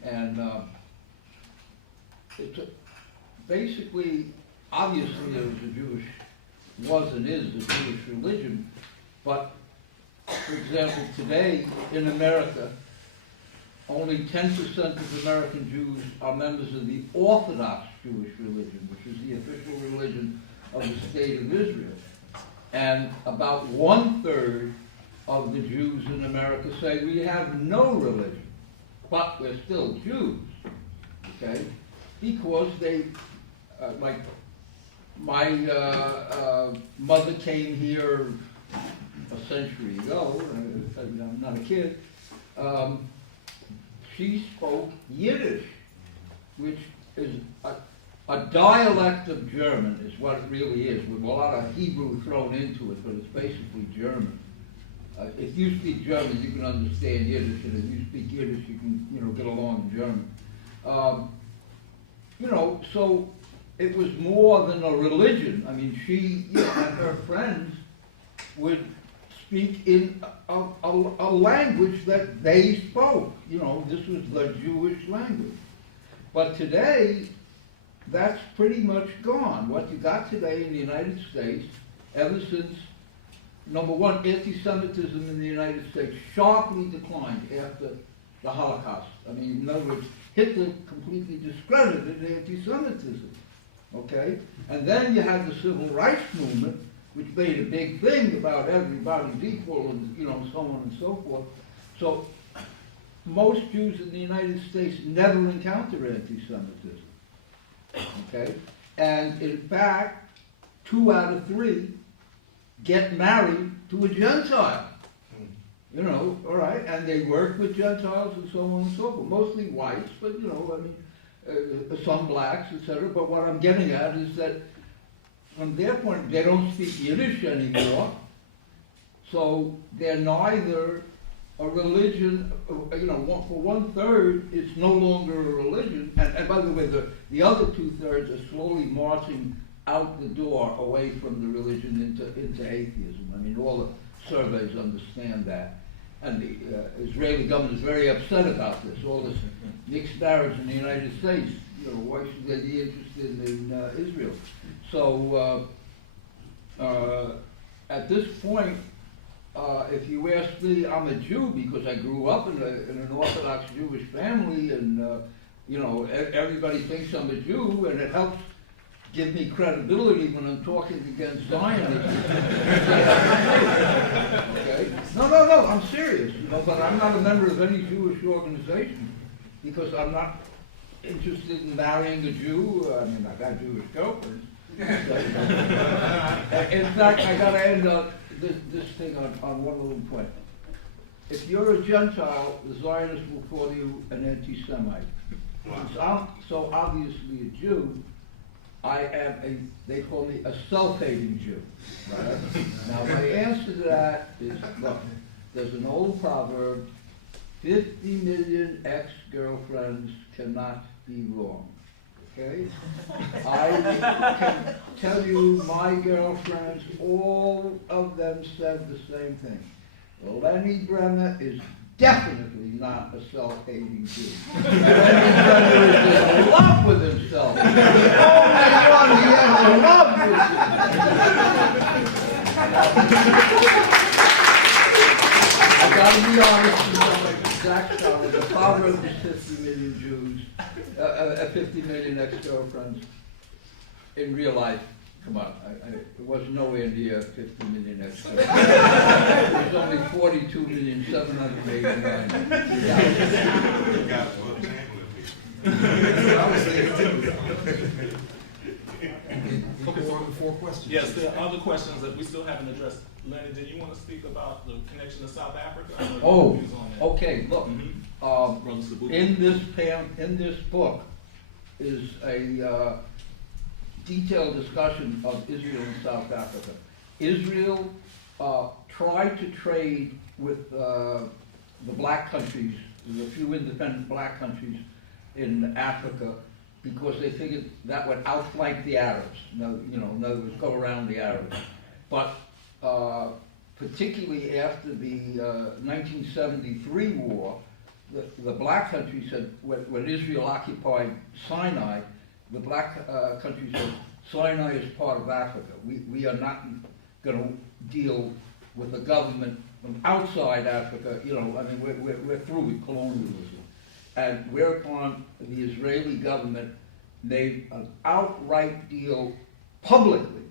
and basically, obviously there was and is a Jewish religion, but for example, today in America, only 10% of American Jews are members of the Orthodox Jewish religion, which is the official religion of the State of Israel. And about 1/3 of the Jews in America say we have no religion, but we're still Jews, okay? Because they, like my mother came here a century ago, I'm not a kid, she spoke Yiddish, which is a dialect of German, is what it really is, with a lot of Hebrew thrown into it, but it's basically German. If you speak German, you can understand Yiddish, and if you speak Yiddish, you can, get along in German. So it was more than a religion. I mean, she and her friends would speak in a language that they spoke. This was the Jewish language. But today, that's pretty much gone. What you got today in the United States, ever since, number one, anti-Semitism in the United States sharply declined after the Holocaust. I mean, in other words, Hitler completely discredited anti-Semitism, okay? And then you had the Civil Rights Movement, which made a big thing about everybody's equal and, so on and so forth. So most Jews in the United States never encounter anti-Semitism, okay? And in fact, 2 out of 3 get married to a Gentile. You know, all right, and they work with Gentiles and so on and so forth, mostly whites, but you know, I mean, some blacks, etc. But what I'm getting at is that from their point, they don't speak Yiddish anymore, so they're neither a religion, you know, for 1/3, it's no longer a religion, and by the way, the other 2/3 are slowly marching out the door away from the religion into atheism. I mean, all the surveys understand that. And the Israeli government is very upset about this, all this mixed marriage in the United States. You know, why should they be interested in Israel? So at this point, if you ask me, I'm a Jew because I grew up in an Orthodox Jewish family, and you know, everybody thinks I'm a Jew, and it helps give me credibility when I'm talking against Zionism. Okay? No, I'm serious, you know, but I'm not a member of any Jewish organization because I'm not interested in marrying a Jew. I mean, I got Jewish girlfriends. In fact, I got to end this thing on one little point. If you're a Gentile, the Zionists will call you an anti-Semite. Since I'm so obviously a Jew, I am they call me a self-hating Jew. Right? Now, my answer to that is, look, there's an old proverb, 50 million ex-girlfriends cannot be wrong. Okay? I can tell you my girlfriends, all of them said the same thing. Lenny Brenner is definitely not a self-hating Jew. Lenny Brenner is in love with himself. The only one he has in love with. I gotta be honest, you know, Zach Scholar, the proverb is 50 million Jews, 50 million ex-girlfriends. In real life, come on, it was nowhere near 50 million ex-girlfriends. It was only 42,789,000. Okay, so 4 questions. Yes, there are other questions that we still haven't addressed. Lenny, did you want to speak about the connection to South Africa? Oh, okay, look, Brother Sabuki. in this book is a detailed discussion of Israel and South Africa. Israel tried to trade with the black countries, there's a few independent black countries in Africa, because they figured that would outflank the Arabs. No, you know, in other words, go around the Arabs. But particularly after the 1973 war, the black countries said, when Israel occupied Sinai, the black countries said, Sinai is part of Africa. We are not going to deal with the government from outside Africa. You know, I mean, we're through with colonialism. And whereupon the Israeli government made an outright deal publicly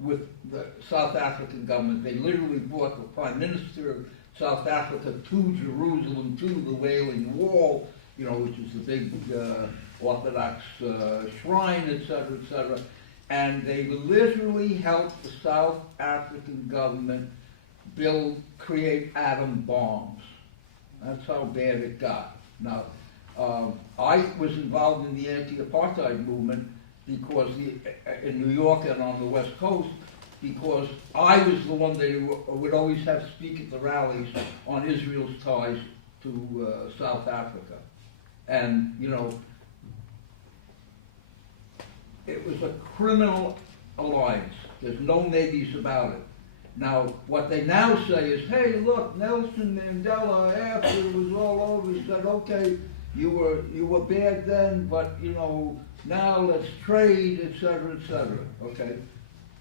with the South African government. They literally brought the Prime Minister of South Africa to Jerusalem, to the Wailing Wall, you know, which is the big Orthodox shrine, etc., and they literally helped the South African government create atom bombs. That's how bad it got. Now, I was involved in the anti-apartheid movement because in New York and on the West Coast, because I was the one they would always have speak at the rallies on Israel's ties to South Africa. And, you know, it was a criminal alliance. There's no maybes about it. Now, what they now say is, hey, look, Nelson Mandela, after it was all over, he said, okay, you were bad then, but, you know, now let's trade, etc., okay?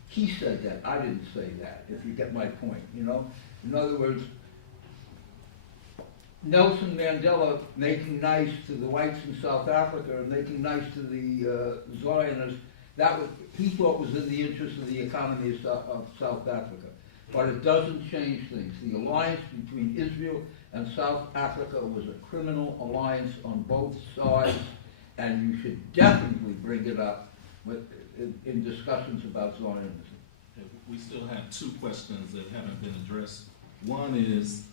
He said that. I didn't say that, if you get my point, you know? In other words, Nelson Mandela making nice to the whites in South Africa and making nice to the Zionists, he thought was in the interest of the economy of South Africa. But it doesn't change things. The alliance between Israel and South Africa was a criminal alliance on both sides, and you should definitely bring it up in discussions about Zionism. We still have two questions that haven't been addressed. One is,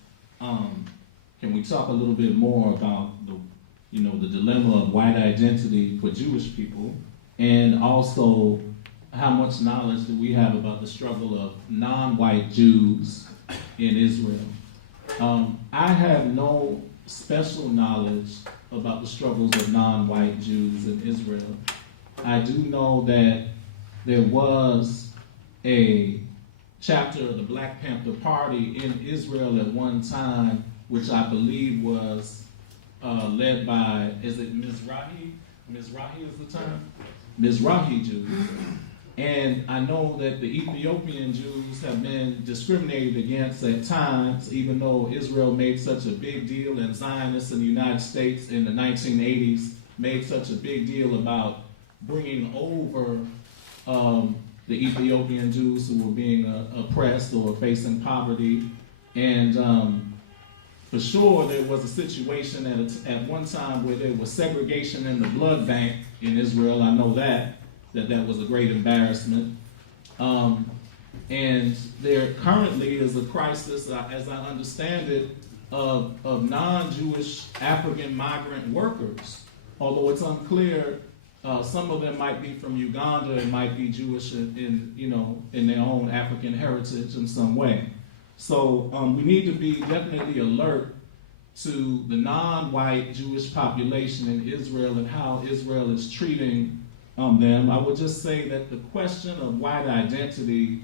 can we talk a little bit more about the dilemma of white identity for Jewish people, and also how much knowledge do we have about the struggle of non-white Jews in Israel? I have no special knowledge about the struggles of non-white Jews in Israel. I do know that there was a chapter of the Black Panther Party in Israel at one time, which I believe was led by, is it Mizrahi? Mizrahi is the term? Mizrahi Jews. And I know that the Ethiopian Jews have been discriminated against at times, even though Israel made such a big deal, and Zionists in the United States in the 1980s made such a big deal about bringing over the Ethiopian Jews who were being oppressed or facing poverty. And for sure, there was a situation at one time where there was segregation in the blood bank in Israel. I know that was a great embarrassment. And there currently is a crisis, as I understand it, of non-Jewish African migrant workers. Although it's unclear, some of them might be from Uganda and might be Jewish in their own African heritage in some way. So we need to be definitely alert to the non-white Jewish population in Israel and how Israel is treating them. I would just say that the question of white identity,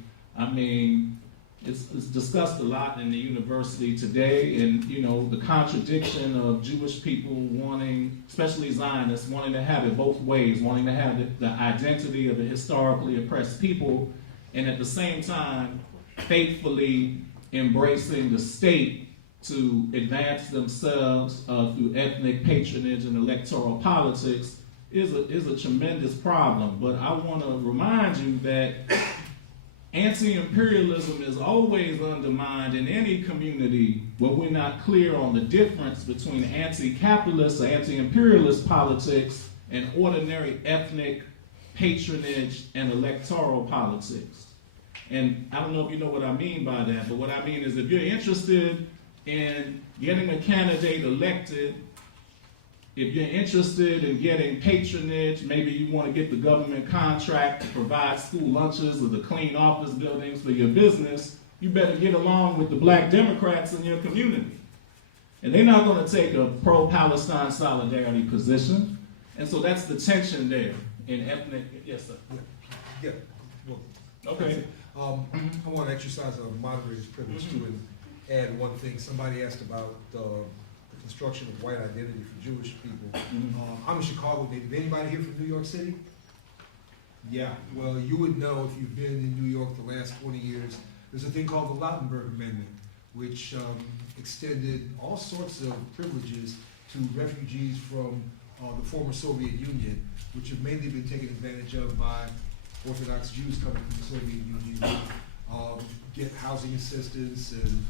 it's discussed a lot in the university today, and the contradiction of Jewish people wanting, especially Zionists, wanting to have it both ways, wanting to have the identity of a historically oppressed people, and at the same time faithfully embracing the state to advance themselves through ethnic patronage and electoral politics is a tremendous problem. But I want to remind you that anti-imperialism is always undermined in any community when we're not clear on the difference between anti-capitalist or anti-imperialist politics and ordinary ethnic patronage and electoral politics. And I don't know if you know what I mean by that, but what I mean is if you're interested in getting a candidate elected, if you're interested in getting patronage, maybe you want to get the government contract to provide school lunches or to clean office buildings for your business, you better get along with the black Democrats in your community. And they're not going to take a pro-Palestine solidarity position. And so that's the tension there in ethnic, yes sir. Yeah, well, Okay. I want to exercise a moderator's privilege too and add one thing. Somebody asked about the construction of white identity for Jewish people. I'm in Chicago. Did anybody here from New York City? Yeah, well, you would know if you've been in New York the last 20 years. There's a thing called the Lautenberg Amendment, which extended all sorts of privileges to refugees from the former Soviet Union, which have mainly been taken advantage of by Orthodox Jews coming from the Soviet Union, get housing assistance and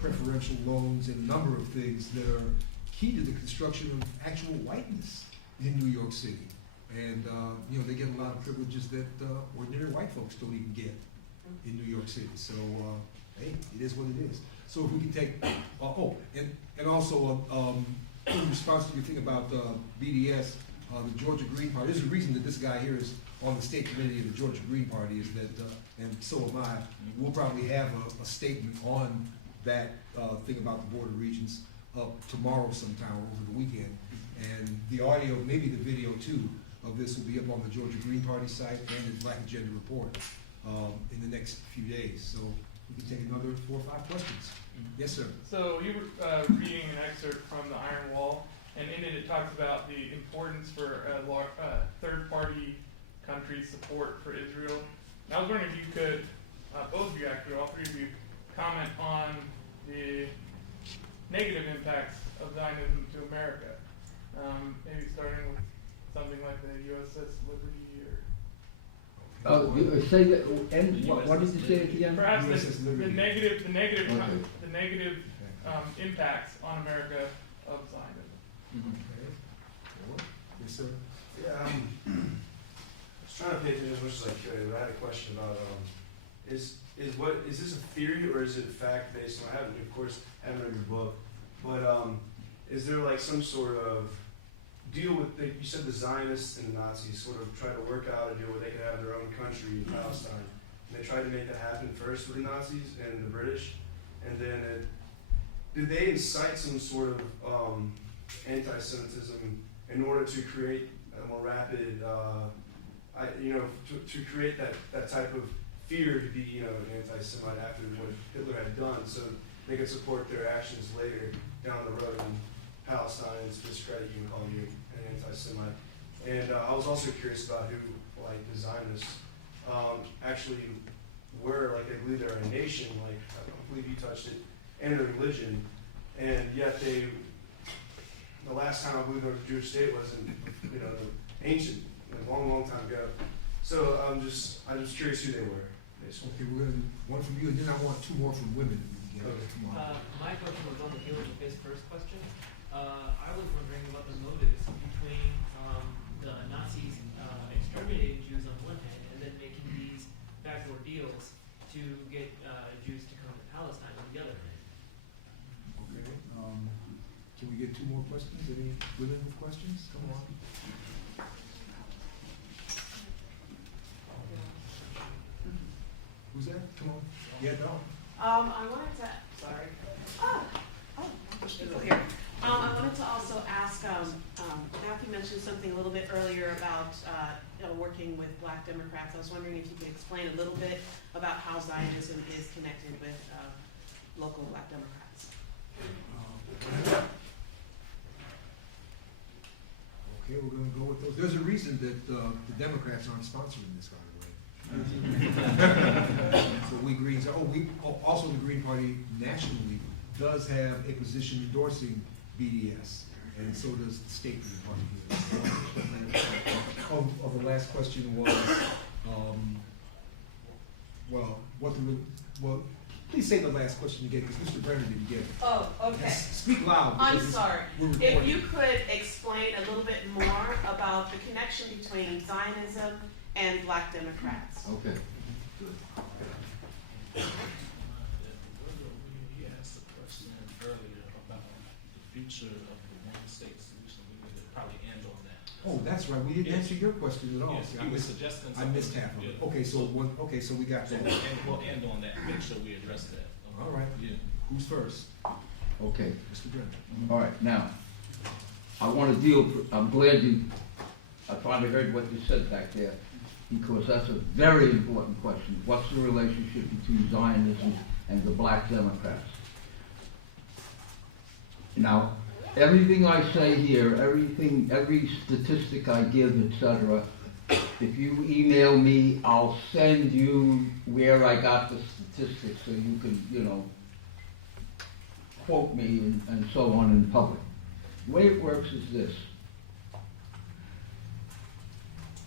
preferential loans and a number of things that are key to the construction of actual whiteness in New York City. And they get a lot of privileges that ordinary white folks don't even get in New York City. So hey, it is what it is. So if we can take, and also in response to your thing about BDS, the Georgia Green Party. There's a reason that this guy here is on the state committee of the Georgia Green Party, is that, and so am I, we'll probably have a statement on that thing about the border regions tomorrow sometime over the weekend. And the audio, maybe the video too, of this will be up on the Georgia Green Party site and the Black Agenda Report in the next few days. So we can take another 4 or 5 questions. Yes, sir. So you were reading an excerpt from the Iron Wall, and in it talks about the importance for third-party country support for Israel. And I was wondering if you could, both of you actually, all three of you, comment on the negative impacts of Zionism to America. Maybe starting with something like the USS Liberty or Say that, and what did you say at the end? perhaps USS the Liberty. negative Okay. impacts on America of Zionism. Okay. Yes, sir. Yeah, I was trying to pay attention as much as I could, but I had a question about is this a theory or is it fact based? And I haven't, of course, haven't read your book, but is there like some sort of deal with you said the Zionists and the Nazis sort of tried to work out a deal where they could have their own country in Palestine, and they tried to make that happen first with the Nazis and the British, and then did they incite some sort of anti-Semitism in order to create a more rapid, to create that type of fear to be, an anti-Semite after what Hitler had done, so they could support their actions later down the road in Palestine and discredit you and call you an anti-Semite. And I was also curious about who, like, the Zionists actually were. Like, they believe they're a nation, like, I believe you touched it, and a religion, and yet the last time I believe there was a Jewish state was in, the ancient, a long, long time ago. So I'm just curious who they were. Basically. Okay, we're gonna one from you, and then I want two more from women. If we can get Okay. Come on. My question was on the heels of his first question. I was wondering about the motives between the Nazis exterminating Jews on one hand and then making these backdoor deals to get Jews to come to Palestine on the other hand. Okay. Can we get two more questions? Any women with questions? Come on. Who's that? Come on. Yeah, no. I wanted to, sorry. There's people here. I wanted to also ask, Matthew mentioned something a little bit earlier about working with Black Democrats. I was wondering if you could explain a little bit about how Zionism is connected with local Black Democrats. Okay, we're going to go with those. There's a reason that the Democrats aren't sponsoring this, by the way. So we Greens, also the Green Party nationally does have a position endorsing BDS, and so does the state Green Party here. The last question was, please say the last question again, because Mr. Brenner didn't get it. Oh, okay. Yes, speak loud. I'm because sorry. we're If recording. you could explain a little bit more about the connection between Zionism and Black Democrats. Okay. He asked a question earlier about the future of the one-state solution. We would probably end on that. Oh, that's right. We didn't answer your question at all. Yes, See, he was suggesting I missed half of it. Yeah. Okay, so we got So that. we'll end on that. Make sure we address that. Okay. All right. Yeah. Who's first? Okay. Mr. Brenner. All right, now, I'm glad I finally heard what you said back there, because that's a very important question. What's the relationship between Zionism and the Black Democrats? Now, everything I say here, every statistic I give, etc., if you email me, I'll send you where I got the statistics so you can, quote me and so on in public. The way it works is this.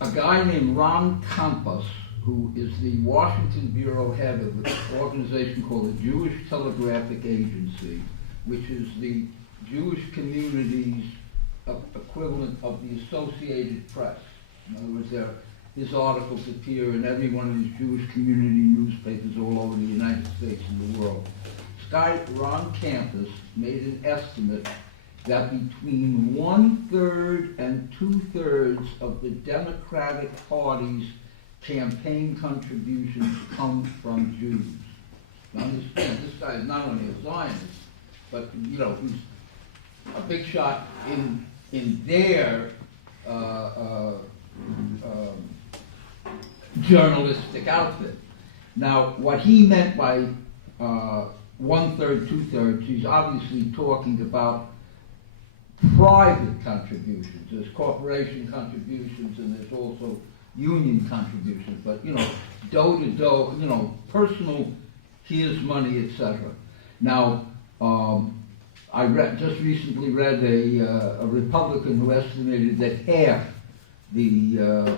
A guy named Ron Campos, who is the Washington bureau head of an organization called the Jewish Telegraphic Agency, which is the Jewish community's equivalent of the Associated Press. In other words, his articles appear in every one of these Jewish community newspapers all over the United States and the world. This guy, Ron Campos, made an estimate that between 1/3 and 2/3 of the Democratic Party's campaign contributions come from Jews. Now understand, this guy is not only a Zionist, but he's a big shot in their journalistic outfit. Now, what he meant by 1/3, 2/3, he's obviously talking about private contributions. There's corporation contributions and there's also union contributions, but dough to dough, personal, here's money, etc. Now, I just recently read a Republican who estimated that half the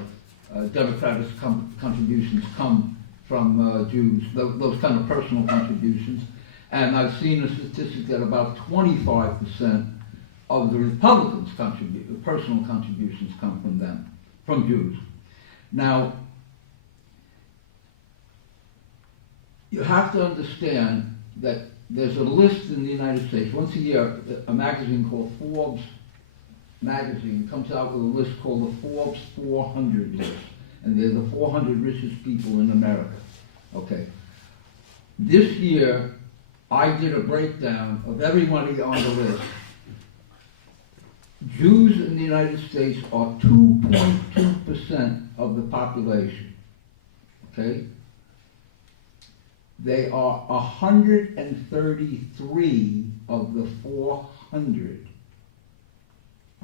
Democratic contributions come from Jews, those kind of personal contributions, and I've seen a statistic that about 25% of the Republicans' personal contributions come from them, from Jews. Now, You have to understand that there's a list in the United States. Once a year, a magazine called Forbes magazine comes out with a list called the Forbes 400 list. And they're the 400 richest people in America. Okay. This year, I did a breakdown of everybody on the list. Jews in the United States are 2.2% of the population. Okay? They are 133 of the 400.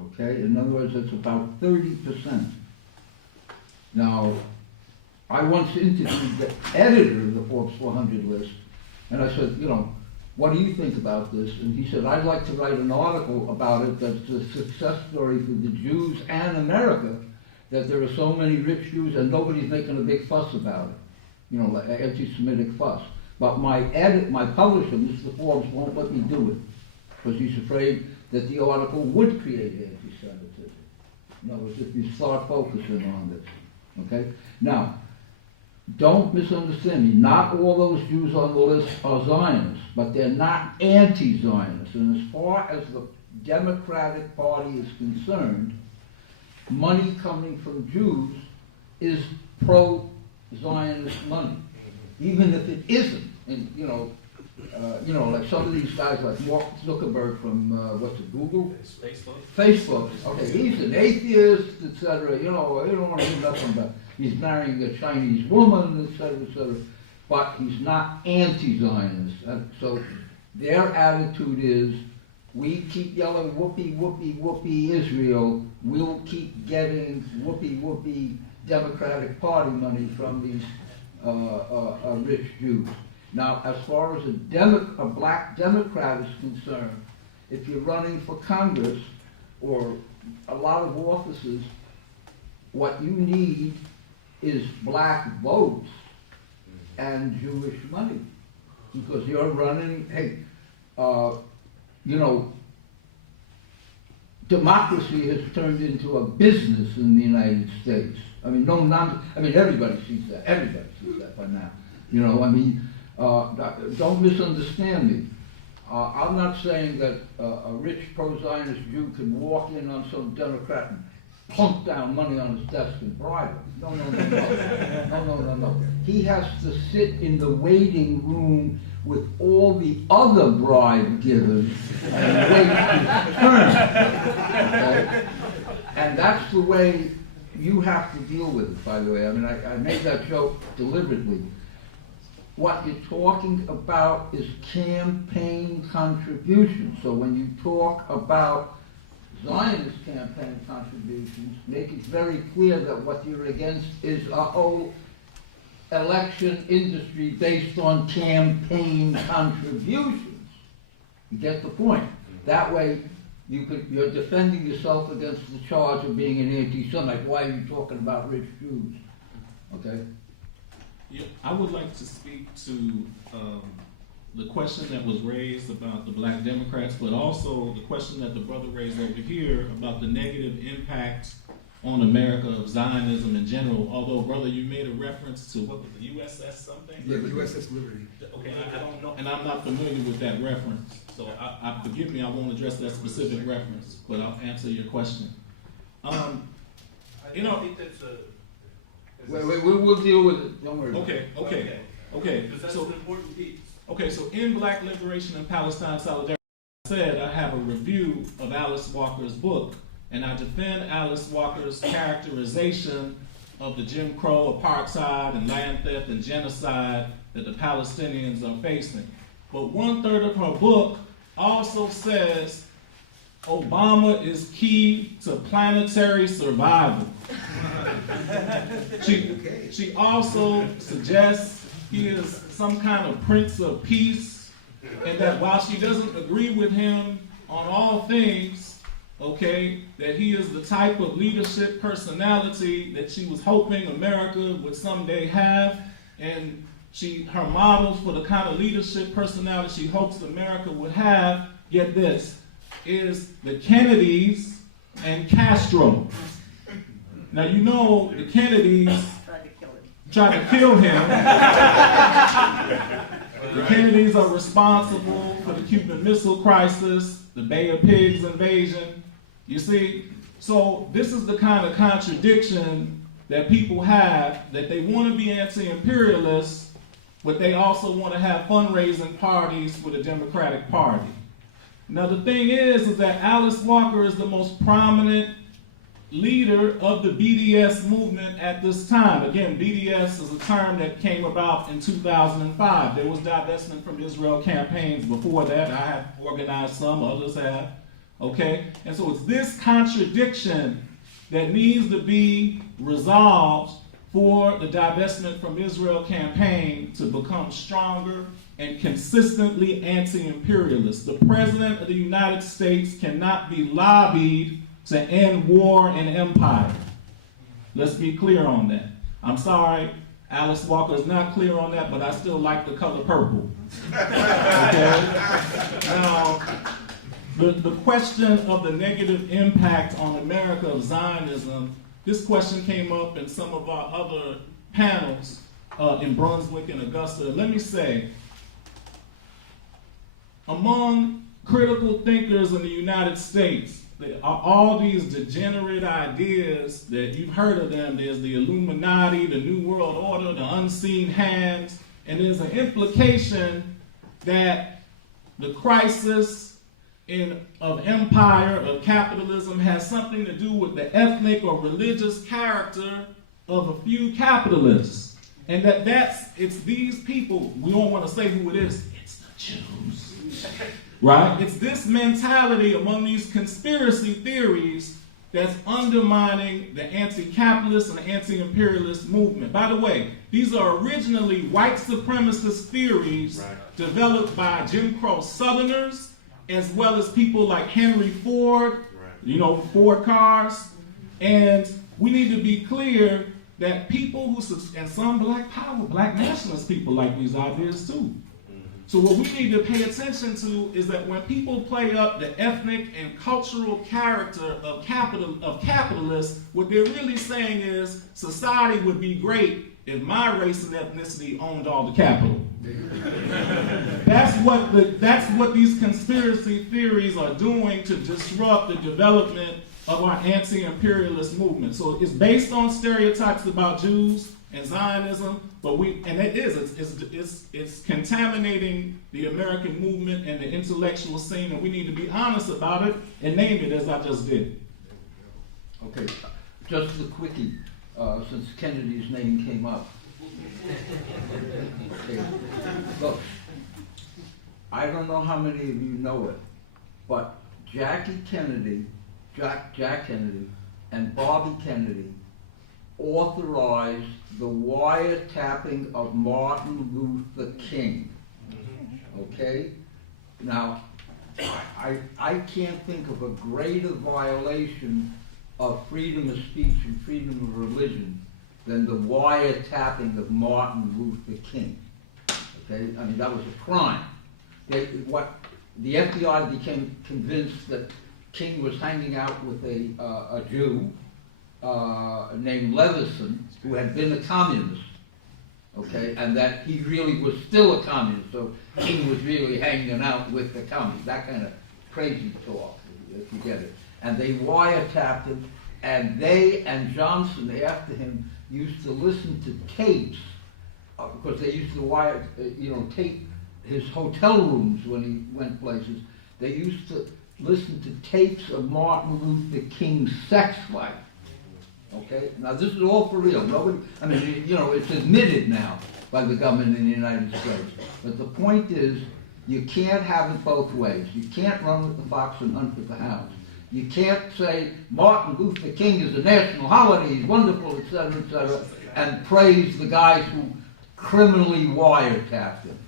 Okay? In other words, it's about 30%. Now, I once interviewed the editor of the Forbes 400 list, and I said, you know, what do you think about this? And he said, I'd like to write an article about it that's a success story for the Jews and America, that there are so many rich Jews and nobody's making a big fuss about it. You know, like anti-Semitic fuss. But my publisher, Mr. Forbes, won't let me do it, because he's afraid that the article would create anti-Semitism. In other words, if you start focusing on this. Okay? Now, don't misunderstand me. Not all those Jews on the list are Zionists, but they're not anti-Zionists. And as far as the Democratic Party is concerned, money coming from Jews is pro-Zionist money, even if it isn't. And like some of these guys, like Mark Zuckerberg from Google, Facebook. Okay, he's an atheist, etc. You know, you don't want to hear nothing about. He's marrying a Chinese woman, etc., etc. But he's not anti-Zionist. So their attitude is, we keep yelling whoopee, whoopee, whoopee Israel, we'll keep getting whoopee, whoopee Democratic Party money from these rich Jews. Now, as far as a black Democrat is concerned, if you're running for Congress or a lot of offices, what you need is black votes and Jewish money. Because you're running, democracy has turned into a business in the United States. I mean, everybody sees that. Everybody sees that by now. Don't misunderstand me. I'm not saying that a rich pro-Zionist Jew can walk in on some Democrat and plunk down money on his desk and bribe him. No. He has to sit in the waiting room with all the other bribe givers and wait his turn. Okay? And that's the way you have to deal with it, by the way. I mean, I made that joke deliberately. What you're talking about is campaign contributions. So when you talk about Zionist campaign contributions, make it very clear that what you're against is a whole election industry based on campaign contributions. You get the point. That way, you're defending yourself against the charge of being an anti-Semite. Why are you talking about rich Jews? Okay? Yeah, I would like to speak to the question that was raised about the black Democrats, but also the question that the brother raised over here about the negative impact on America of Zionism in general. Although, brother, you made a reference to, what was the USS something? Yeah, the USS Liberty. Okay, I don't know, and I'm not familiar with that reference. So I forgive me, I won't address that specific reference, but I'll answer your question. I think that's a... We'll deal with it. Don't worry. Okay. Because that's So, an important piece. okay, so in Black Liberation and Palestine Solidarity, I said I have a review of Alice Walker's book, and I defend Alice Walker's characterization of the Jim Crow, apartheid, and land theft and genocide that the Palestinians are facing. But 1/3 of her book also says Obama is key to planetary survival. She also suggests he is some kind of prince of peace, and that while she doesn't agree with him on all things, okay, that he is the type of leadership personality that she was hoping America would someday have, and her models for the kind of leadership personality she hopes America would have, get this, is the Kennedys and Castro. Now, you know the Kennedys tried to kill him. The Kennedys are responsible for the Cuban Missile Crisis, the Bay of Pigs invasion. You see? So this is the kind of contradiction that people have, that they want to be anti-imperialists, but they also want to have fundraising parties for the Democratic Party. Now the thing is that Alice Walker is the most prominent leader of the BDS movement at this time. Again, BDS is a term that came about in 2005. There was divestment from Israel campaigns before that. I have organized some, others have. Okay? And so it's this contradiction that needs to be resolved for the divestment from Israel campaign to become stronger and consistently anti-imperialist. The President of the United States cannot be lobbied to end war and empire. Let's be clear on that. I'm sorry, Alice Walker is not clear on that, but I still like the color purple. Okay? Now, the question of the negative impact on America of Zionism, this question came up in some of our other panels in Brunswick and Augusta. Let me say, among critical thinkers in the United States, there are all these degenerate ideas that you've heard of them. There's the Illuminati, the New World Order, the unseen hands, and there's an implication that the crisis of empire, of capitalism, has something to do with the ethnic or religious character of a few capitalists. And it's these people, we don't want to say who it is, it's the Jews. Right? It's this mentality among these conspiracy theories that's undermining the anti-capitalist and the anti-imperialist movement. By the way, these are originally white supremacist theories developed by Jim Crow Southerners, as well as people like Henry Ford, Ford cars. And we need to be clear that people and some black power, black nationalist people like these ideas too. So what we need to pay attention to is that when people play up the ethnic and cultural character of capitalists, what they're really saying is society would be great if my race and ethnicity owned all the capital. That's what these conspiracy theories are doing to disrupt the development of our anti-imperialist movement. So it's based on stereotypes about Jews and Zionism, it's contaminating the American movement and the intellectual scene, and we need to be honest about it and name it as I just did. Okay, just a quickie, since Kennedy's name came up. Okay, look, I don't know how many of you know it, but Jack Kennedy, and Bobby Kennedy authorized the wiretapping of Martin Luther King. Okay? Now, I can't think of a greater violation of freedom of speech and freedom of religion than the wiretapping of Martin Luther King. Okay? I mean, that was a crime. The FBI became convinced that King was hanging out with a Jew named Leveson, who had been a communist, okay, and that he really was still a communist, so King was really hanging out with the communists, that kind of crazy talk, if you get it. And they wiretapped him, and they and Johnson, after him, used to listen to tapes, because they used to tape his hotel rooms when he went places. They used to listen to tapes of Martin Luther King's sex life. Okay, now this is all for real. It's admitted now by the government in the United States. But the point is, you can't have it both ways. You can't run with the fox and hunt with the hounds. You can't say Martin Luther King is a national holiday, he's wonderful, etc., and praise the guys who criminally wiretapped him.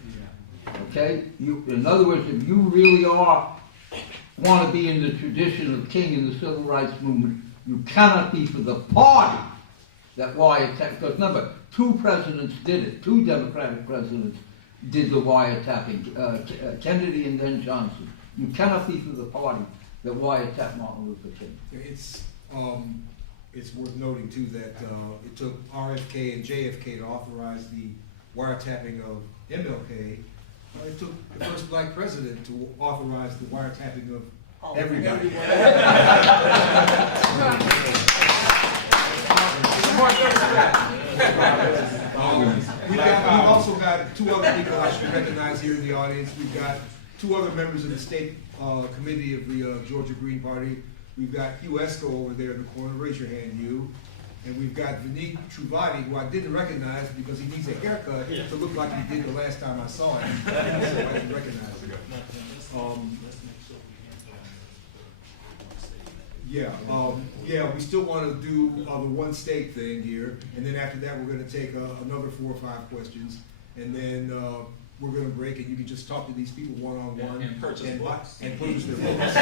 Okay? In other words, if you really want to be in the tradition of King in the civil rights movement, you cannot be for the party that wiretapped. Because remember, two presidents did it. Two Democratic presidents did the wiretapping, Kennedy and then Johnson. You cannot be for the party that wiretapped Martin Luther King. It's it's worth noting too that it took RFK and JFK to authorize the wiretapping of MLK. It took the first black president to authorize the wiretapping of everybody. We've also got two other people I should recognize here in the audience. We've got two other members of the state committee of the Georgia Green Party. We've got Hugh Esco over there in the corner. Raise your hand, Hugh. And we've got Vineet Trivedi, who I didn't recognize because he needs a haircut to look like he did the last time I saw him. So I didn't recognize him. We still want to do the one state thing here, and then after that, we're going to take another 4 or 5 questions, and then we're going to break, and you can just talk to these people one-on-one and purchase books. And purchase their books.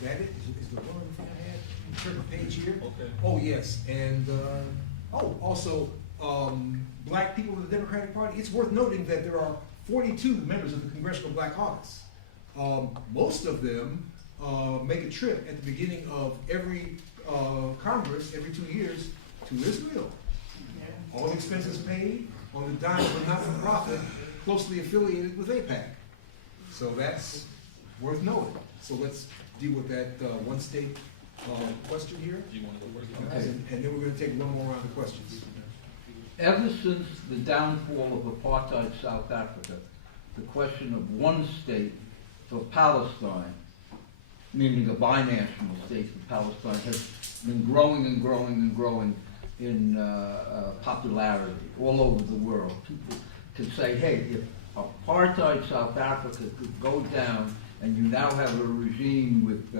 Is that it? Is the one thing I had? Turn the page here. Okay. Oh yes, and also black people in the Democratic Party. It's worth noting that there are 42 members of the Congressional Black Caucus. Most of them make a trip at the beginning of every Congress, every 2 years, to Israel. All expenses paid on the dime of a not-for-profit closely affiliated with AIPAC. So that's worth noting. So let's deal with that one state question here. Do you want to go first? Okay. And then we're going to take one more round of questions. Ever since the downfall of apartheid South Africa, the question of one state for Palestine, meaning a binational state for Palestine, has been growing and growing and growing in popularity all over the world. People can say, hey, if apartheid South Africa could go down and you now have a regime with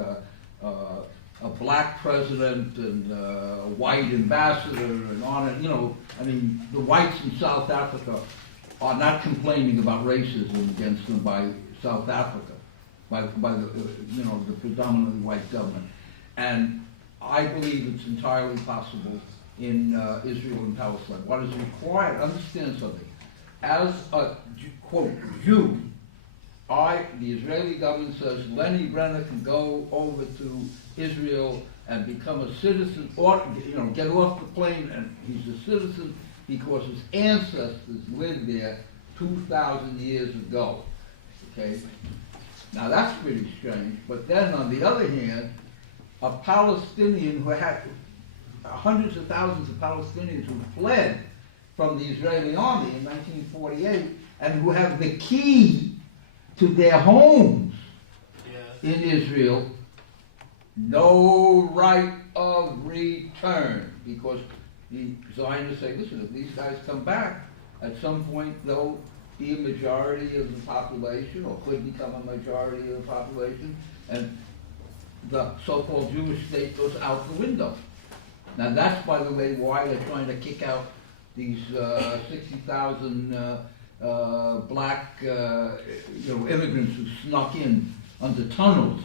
a black president and a white ambassador and on and, the whites in South Africa are not complaining about racism against them by South Africa, by the the predominantly white government. And I believe it's entirely possible in Israel and Palestine. What is required, understand something, as a, quote, Jew, the Israeli government says Lenny Brenner can go over to Israel and become a citizen, or get off the plane, and he's a citizen because his ancestors lived there 2,000 years ago. Okay, now that's pretty strange. But then on the other hand, a Palestinian who had hundreds of thousands of Palestinians who fled from the Israeli army in 1948 and who have the key to their homes in Israel, no right of return, because the Zionists say, listen, if these guys come back, at some point they'll be a majority of the population, or could become a majority of the population, and the so-called Jewish state goes out the window. Now that's, by the way, why they're trying to kick out these 60,000 black immigrants who snuck in under tunnels,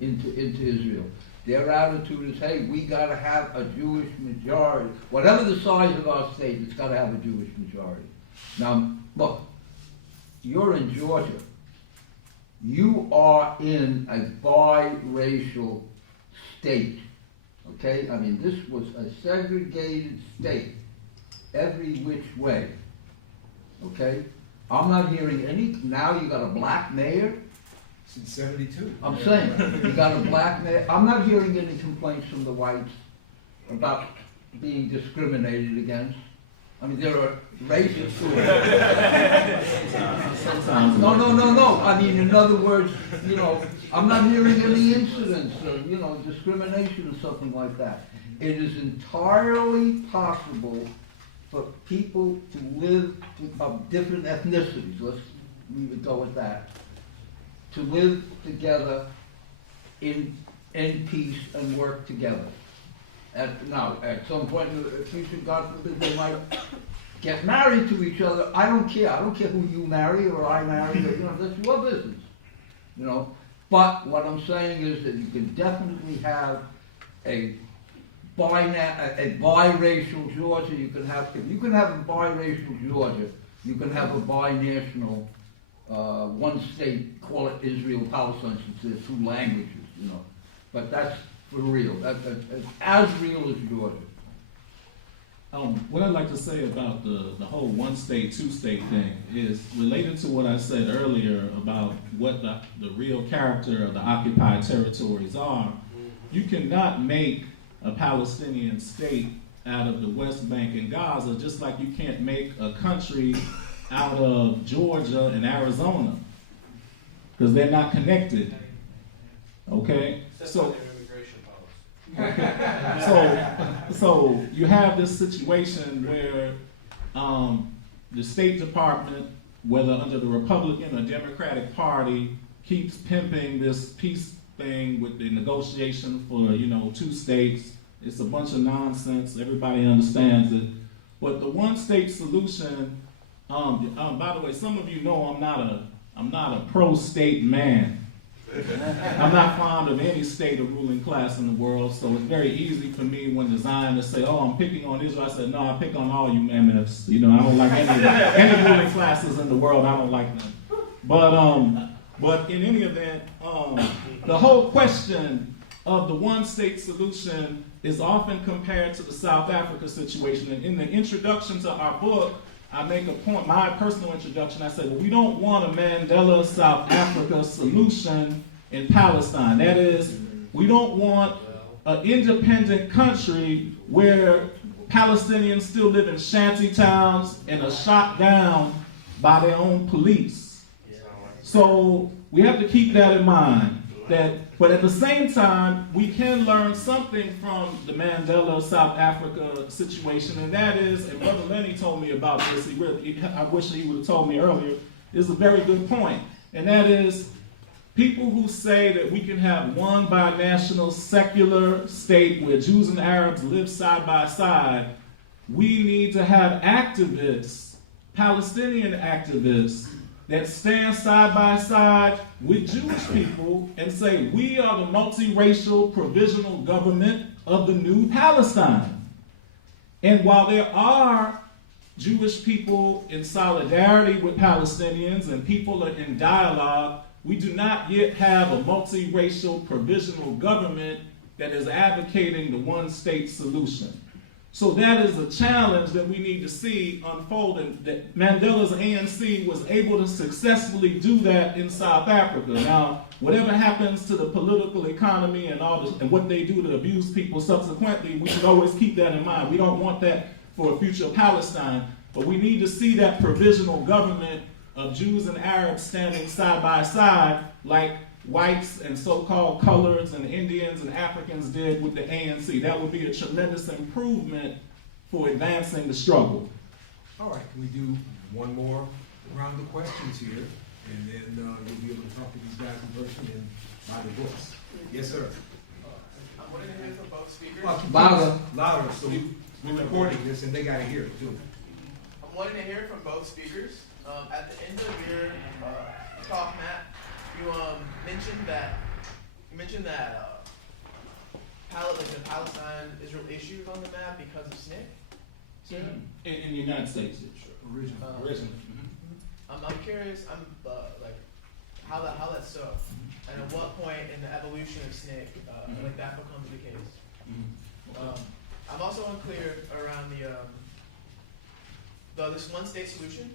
into Israel. Their attitude is, hey, we got to have a Jewish majority. Whatever the size of our state, it's got to have a Jewish majority. Now, look, you're in Georgia. You are in a biracial state, okay? I mean, this was a segregated state, every which way, okay? I'm not hearing any, now you got a black mayor. Since 72. I'm saying, you got a black mayor. I'm not hearing any complaints from the whites about being discriminated against. I mean, there are racists who No. I mean, in other words, I'm not hearing any incidents of, discrimination or something like that. It is entirely possible for people to live of different ethnicities, we would go with that, to live together in peace and work together. Now, at some point in the future, God forbid, they might get married to each other. I don't care. I don't care who you marry or I marry. That's your business. But what I'm saying is that you can definitely have a biracial Georgia. If you can have a biracial Georgia, you can have a binational one state. Call it Israel, Palestine, since there's two languages. you know. But that's for real. That's as real as Georgia. What I'd like to say about the whole one state, two state thing is related to what I said earlier about what the real character of the occupied territories are. You cannot make a Palestinian state out of the West Bank and Gaza, just like you can't make a country out of Georgia and Arizona, because they're not connected. Okay? So you have this situation where the State Department, whether under the Republican or Democratic Party, keeps pimping this peace thing with the negotiation for, two states. It's a bunch of nonsense. Everybody understands it. But the one-state solution, by the way, some of you know I'm not a pro-state man. I'm not fond of any state or ruling class in the world, so it's very easy for me when the Zionists say, "Oh, I'm picking on Israel." I said, "No, I pick on all you MFs. I don't like any ruling classes in the world. I don't like them." But in any event, the whole question of the one-state solution is often compared to the South Africa situation. And in the introduction to our book, I make a point, my personal introduction, I say, well, we don't want a Mandela South Africa solution in Palestine. That is, we don't want an independent country where Palestinians still live in shanty towns and are shot down by their own police. So we have to keep that in mind. But at the same time, we can learn something from the Mandela South Africa situation, and that is, and Brother Lenny told me about this, I wish he would have told me earlier, is a very good point, and that is, people who say that we can have one binational secular state where Jews and Arabs live side by side, we need to have activists, Palestinian activists, that stand side by side with Jewish people and say, we are the multiracial provisional government of the new Palestine. And while there are Jewish people in solidarity with Palestinians and people are in dialogue, we do not yet have a multiracial provisional government that is advocating the one-state solution. So that is a challenge that we need to see unfolding, that Mandela's ANC was able to successfully do that in South Africa. Now, whatever happens to the political economy and and what they do to abuse people subsequently, we should always keep that in mind. We don't want that for a future Palestine, but we need to see that provisional government of Jews and Arabs standing side by side like whites and so-called coloreds and Indians and Africans did with the ANC. That would be a tremendous improvement for advancing the struggle. All right, can we do one more round of questions here? And then you'll be able to talk to these guys in person and buy the books. Yes, sir. I'm wanting to hear from both speakers. Louder, so we're recording this and they got to hear it too. I'm wanting to hear from both speakers. At the end of your talk, Matt, you mentioned that the Palestine-Israel issue is on the map because of SNCC. In the United States, originally. I'm curious, how that's so, and at what point in the evolution of SNCC that becomes the case. I'm also unclear around this one-state solution.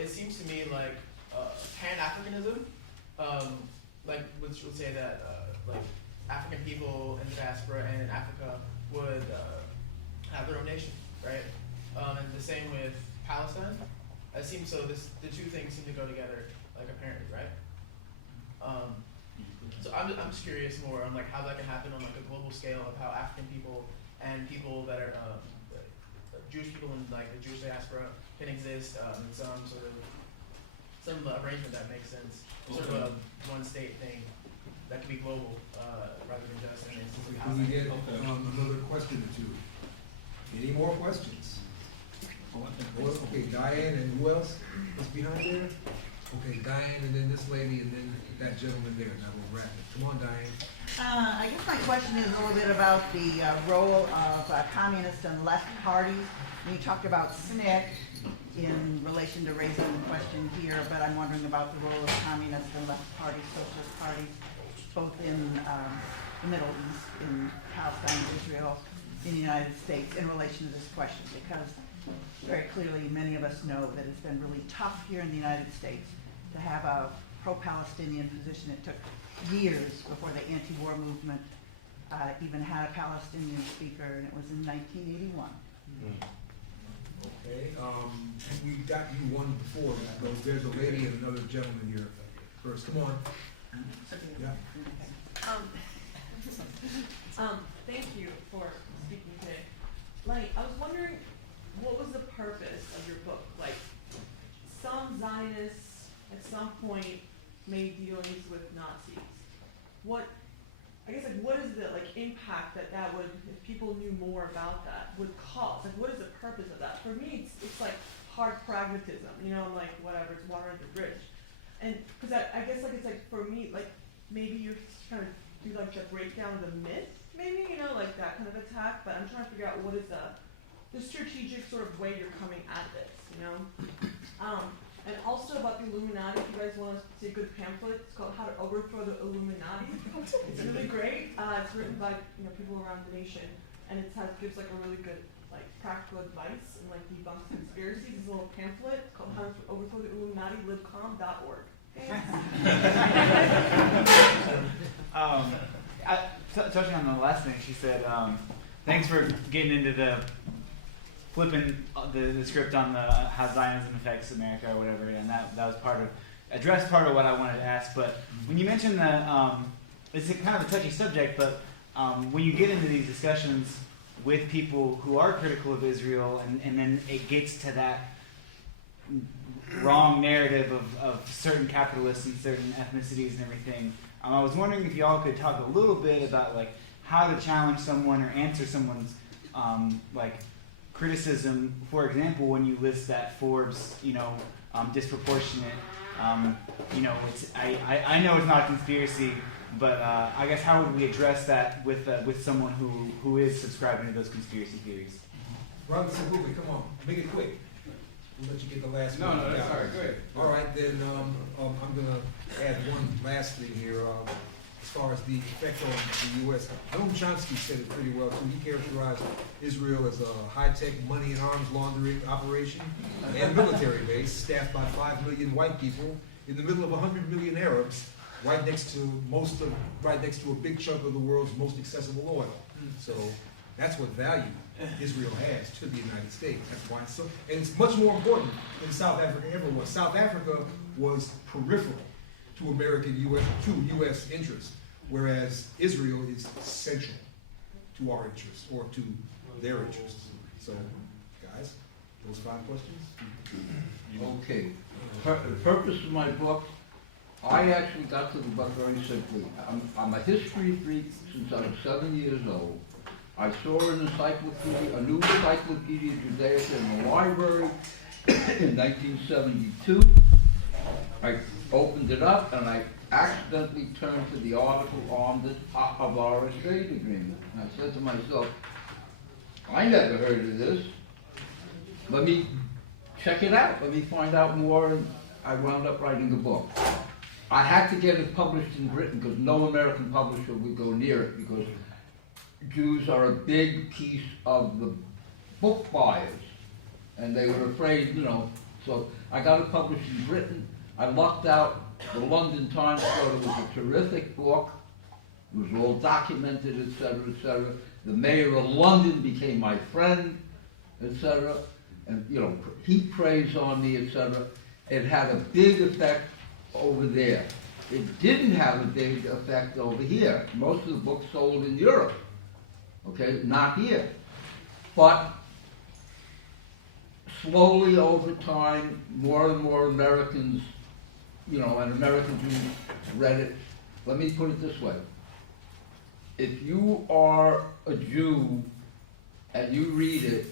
It seems to me like Pan-Africanism, which would say that African people in the diaspora and in Africa would have their own nation, right? And the same with Palestine. It seems so. The two things seem to go together, apparently, right? So I'm just curious more on how that can happen on a global scale of how African people and people that are Jewish people in the Jewish diaspora can exist in some arrangement that makes sense. Sort of a one-state thing that could be global rather than just an instance of Can we get another question or two? Any more questions? Okay, Diane, and who else is behind there? Okay, Diane, and then this lady, and then that gentleman there. Now we'll wrap it. Come on, Diane. I guess my question is a little bit about the role of communist and left parties. You talked about SNCC in relation to raising the question here, but I'm wondering about the role of communist and left parties, socialist parties. both in the Middle East, in Palestine, Israel, in the United States, in relation to this question, because very clearly many of us know that it's been really tough here in the United States to have a pro-Palestinian position. It took years before the anti-war movement even had a Palestinian speaker, and it was in 1981. Okay, we got you one before that, but there's a lady and another gentleman here first. Come on. Yeah. Thank you for speaking today. Lenny, I was wondering, what was the purpose of your book? Like, some Zionists at some point made dealings with Nazis. What is the impact that would, if people knew more about that, would cause? Like, what is the purpose of that? For me, it's like hard pragmatism. I'm like, whatever, it's water under the bridge. And because I guess it's like for me, like maybe you're trying to do like the breakdown of the myth, maybe like that kind of attack. But I'm trying to figure out what is the strategic sort of way you're coming at this, And also about the Illuminati, if you guys want to see a good pamphlet, it's called How to Overthrow the Illuminati. It's really great. It's written by people around the nation, and it gives like a really good practical advice and debunks conspiracies. It's a little pamphlet called How to Overthrow the Illuminati, libcom.org. Touching on the last thing she said, thanks for getting into the flipping the script on the how Zionism affects America or whatever, and that was addressed part of what I wanted to ask. But when you mentioned that, it's a kind of a touchy subject, but when you get into these discussions with people who are critical of Israel, and then it gets to that wrong narrative of certain capitalists and certain ethnicities and everything, I was wondering if y'all could talk a little bit about how to challenge someone or answer someone's criticism. For example, when you list that Forbes, disproportionate, it's I know it's not a conspiracy, but I guess how would we address that with someone who is subscribing to those conspiracy theories? Brother Sabuli, come on, make it quick. We'll let you get the last one. No, that's all right, go ahead. All right, then I'm going to add one last thing here. As far as the effect on the U.S., Noam Chomsky said it pretty well, too. He characterized Israel as a high-tech money and arms laundering operation and military base staffed by 5 million white people in the middle of 100 million Arabs, right next to a big chunk of the world's most accessible oil. So that's what value Israel has to the United States. That's why it's so, and it's much more important than South Africa ever was. South Africa was peripheral to U.S. interests, whereas Israel is central to our interests or to their interests. So, guys, those 5 questions. Okay. The purpose of my book, I actually got to the book very simply. I'm a history freak since I was 7 years old. I saw an encyclopedia, a new Encyclopedia Judaica in the library in 1972. I opened it up and I accidentally turned to the article on the Havara trade agreement. And I said to myself, I never heard of this. Let me check it out. Let me find out more. And I wound up writing a book. I had to get it published in Britain because no American publisher would go near it because Jews are a big piece of the book buyers. And they were afraid, so I got it published in Britain. I lucked out. The London Times thought it was a terrific book. It was all documented, etc., etc. The mayor of London became my friend, etc. And, he praised on me, etc. It had a big effect over there. It didn't have a big effect over here. Most of the books sold in Europe. Okay, not here. But slowly over time, more and more Americans, and American Jews read it. Let me put it this way. If you are a Jew and you read it,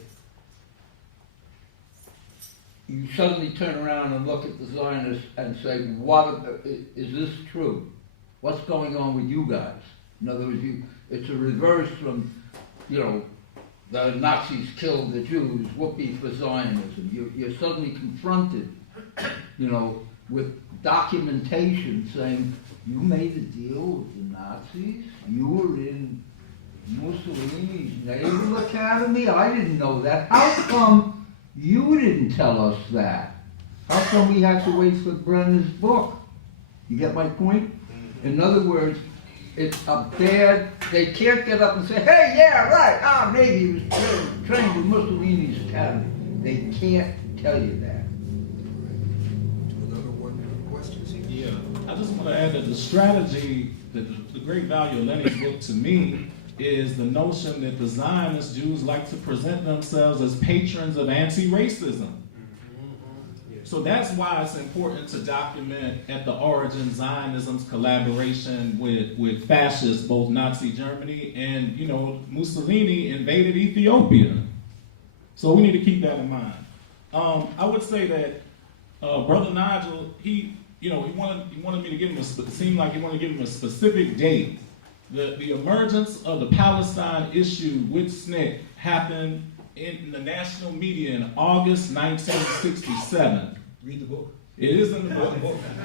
you suddenly turn around and look at the Zionists and say, is this true? What's going on with you guys? In other words, it's a reverse from, the Nazis killed the Jews, whoopee for Zionism. You're suddenly confronted, with documentation saying, you made a deal with the Nazis? You were in Mussolini's Naval Academy? I didn't know that. How come you didn't tell us that? How come we had to wait for Brenner's book? You get my point? In other words, it's a bad, they can't get up and say, hey, yeah, right, maybe he was trained in Mussolini's Academy. They can't tell you that. Another one, questions here? Yeah, I just want to add that the strategy, the great value of Lenny's book to me is the notion that the Zionist Jews like to present themselves as patrons of anti-racism. So that's why it's important to document at the origin Zionism's collaboration with fascists, both Nazi Germany and, Mussolini invaded Ethiopia. So we need to keep that in mind. I would say that Brother Nigel, he wanted me to give him it seemed like he wanted to give him a specific date. The emergence of the Palestine issue with SNCC happened in the national media in August 1967. Read the book. It is in the book.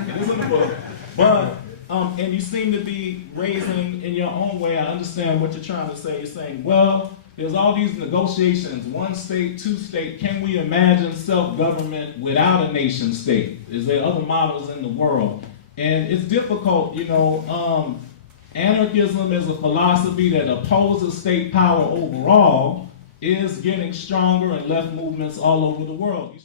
It is in the book. But, and you seem to be raising in your own way, I understand what you're trying to say. You're saying, well, there's all these negotiations, one state, two state. Can we imagine self-government without a nation state? Is there other models in the world? And it's difficult, anarchism as a philosophy that opposes state power overall is getting stronger in left movements all over the world.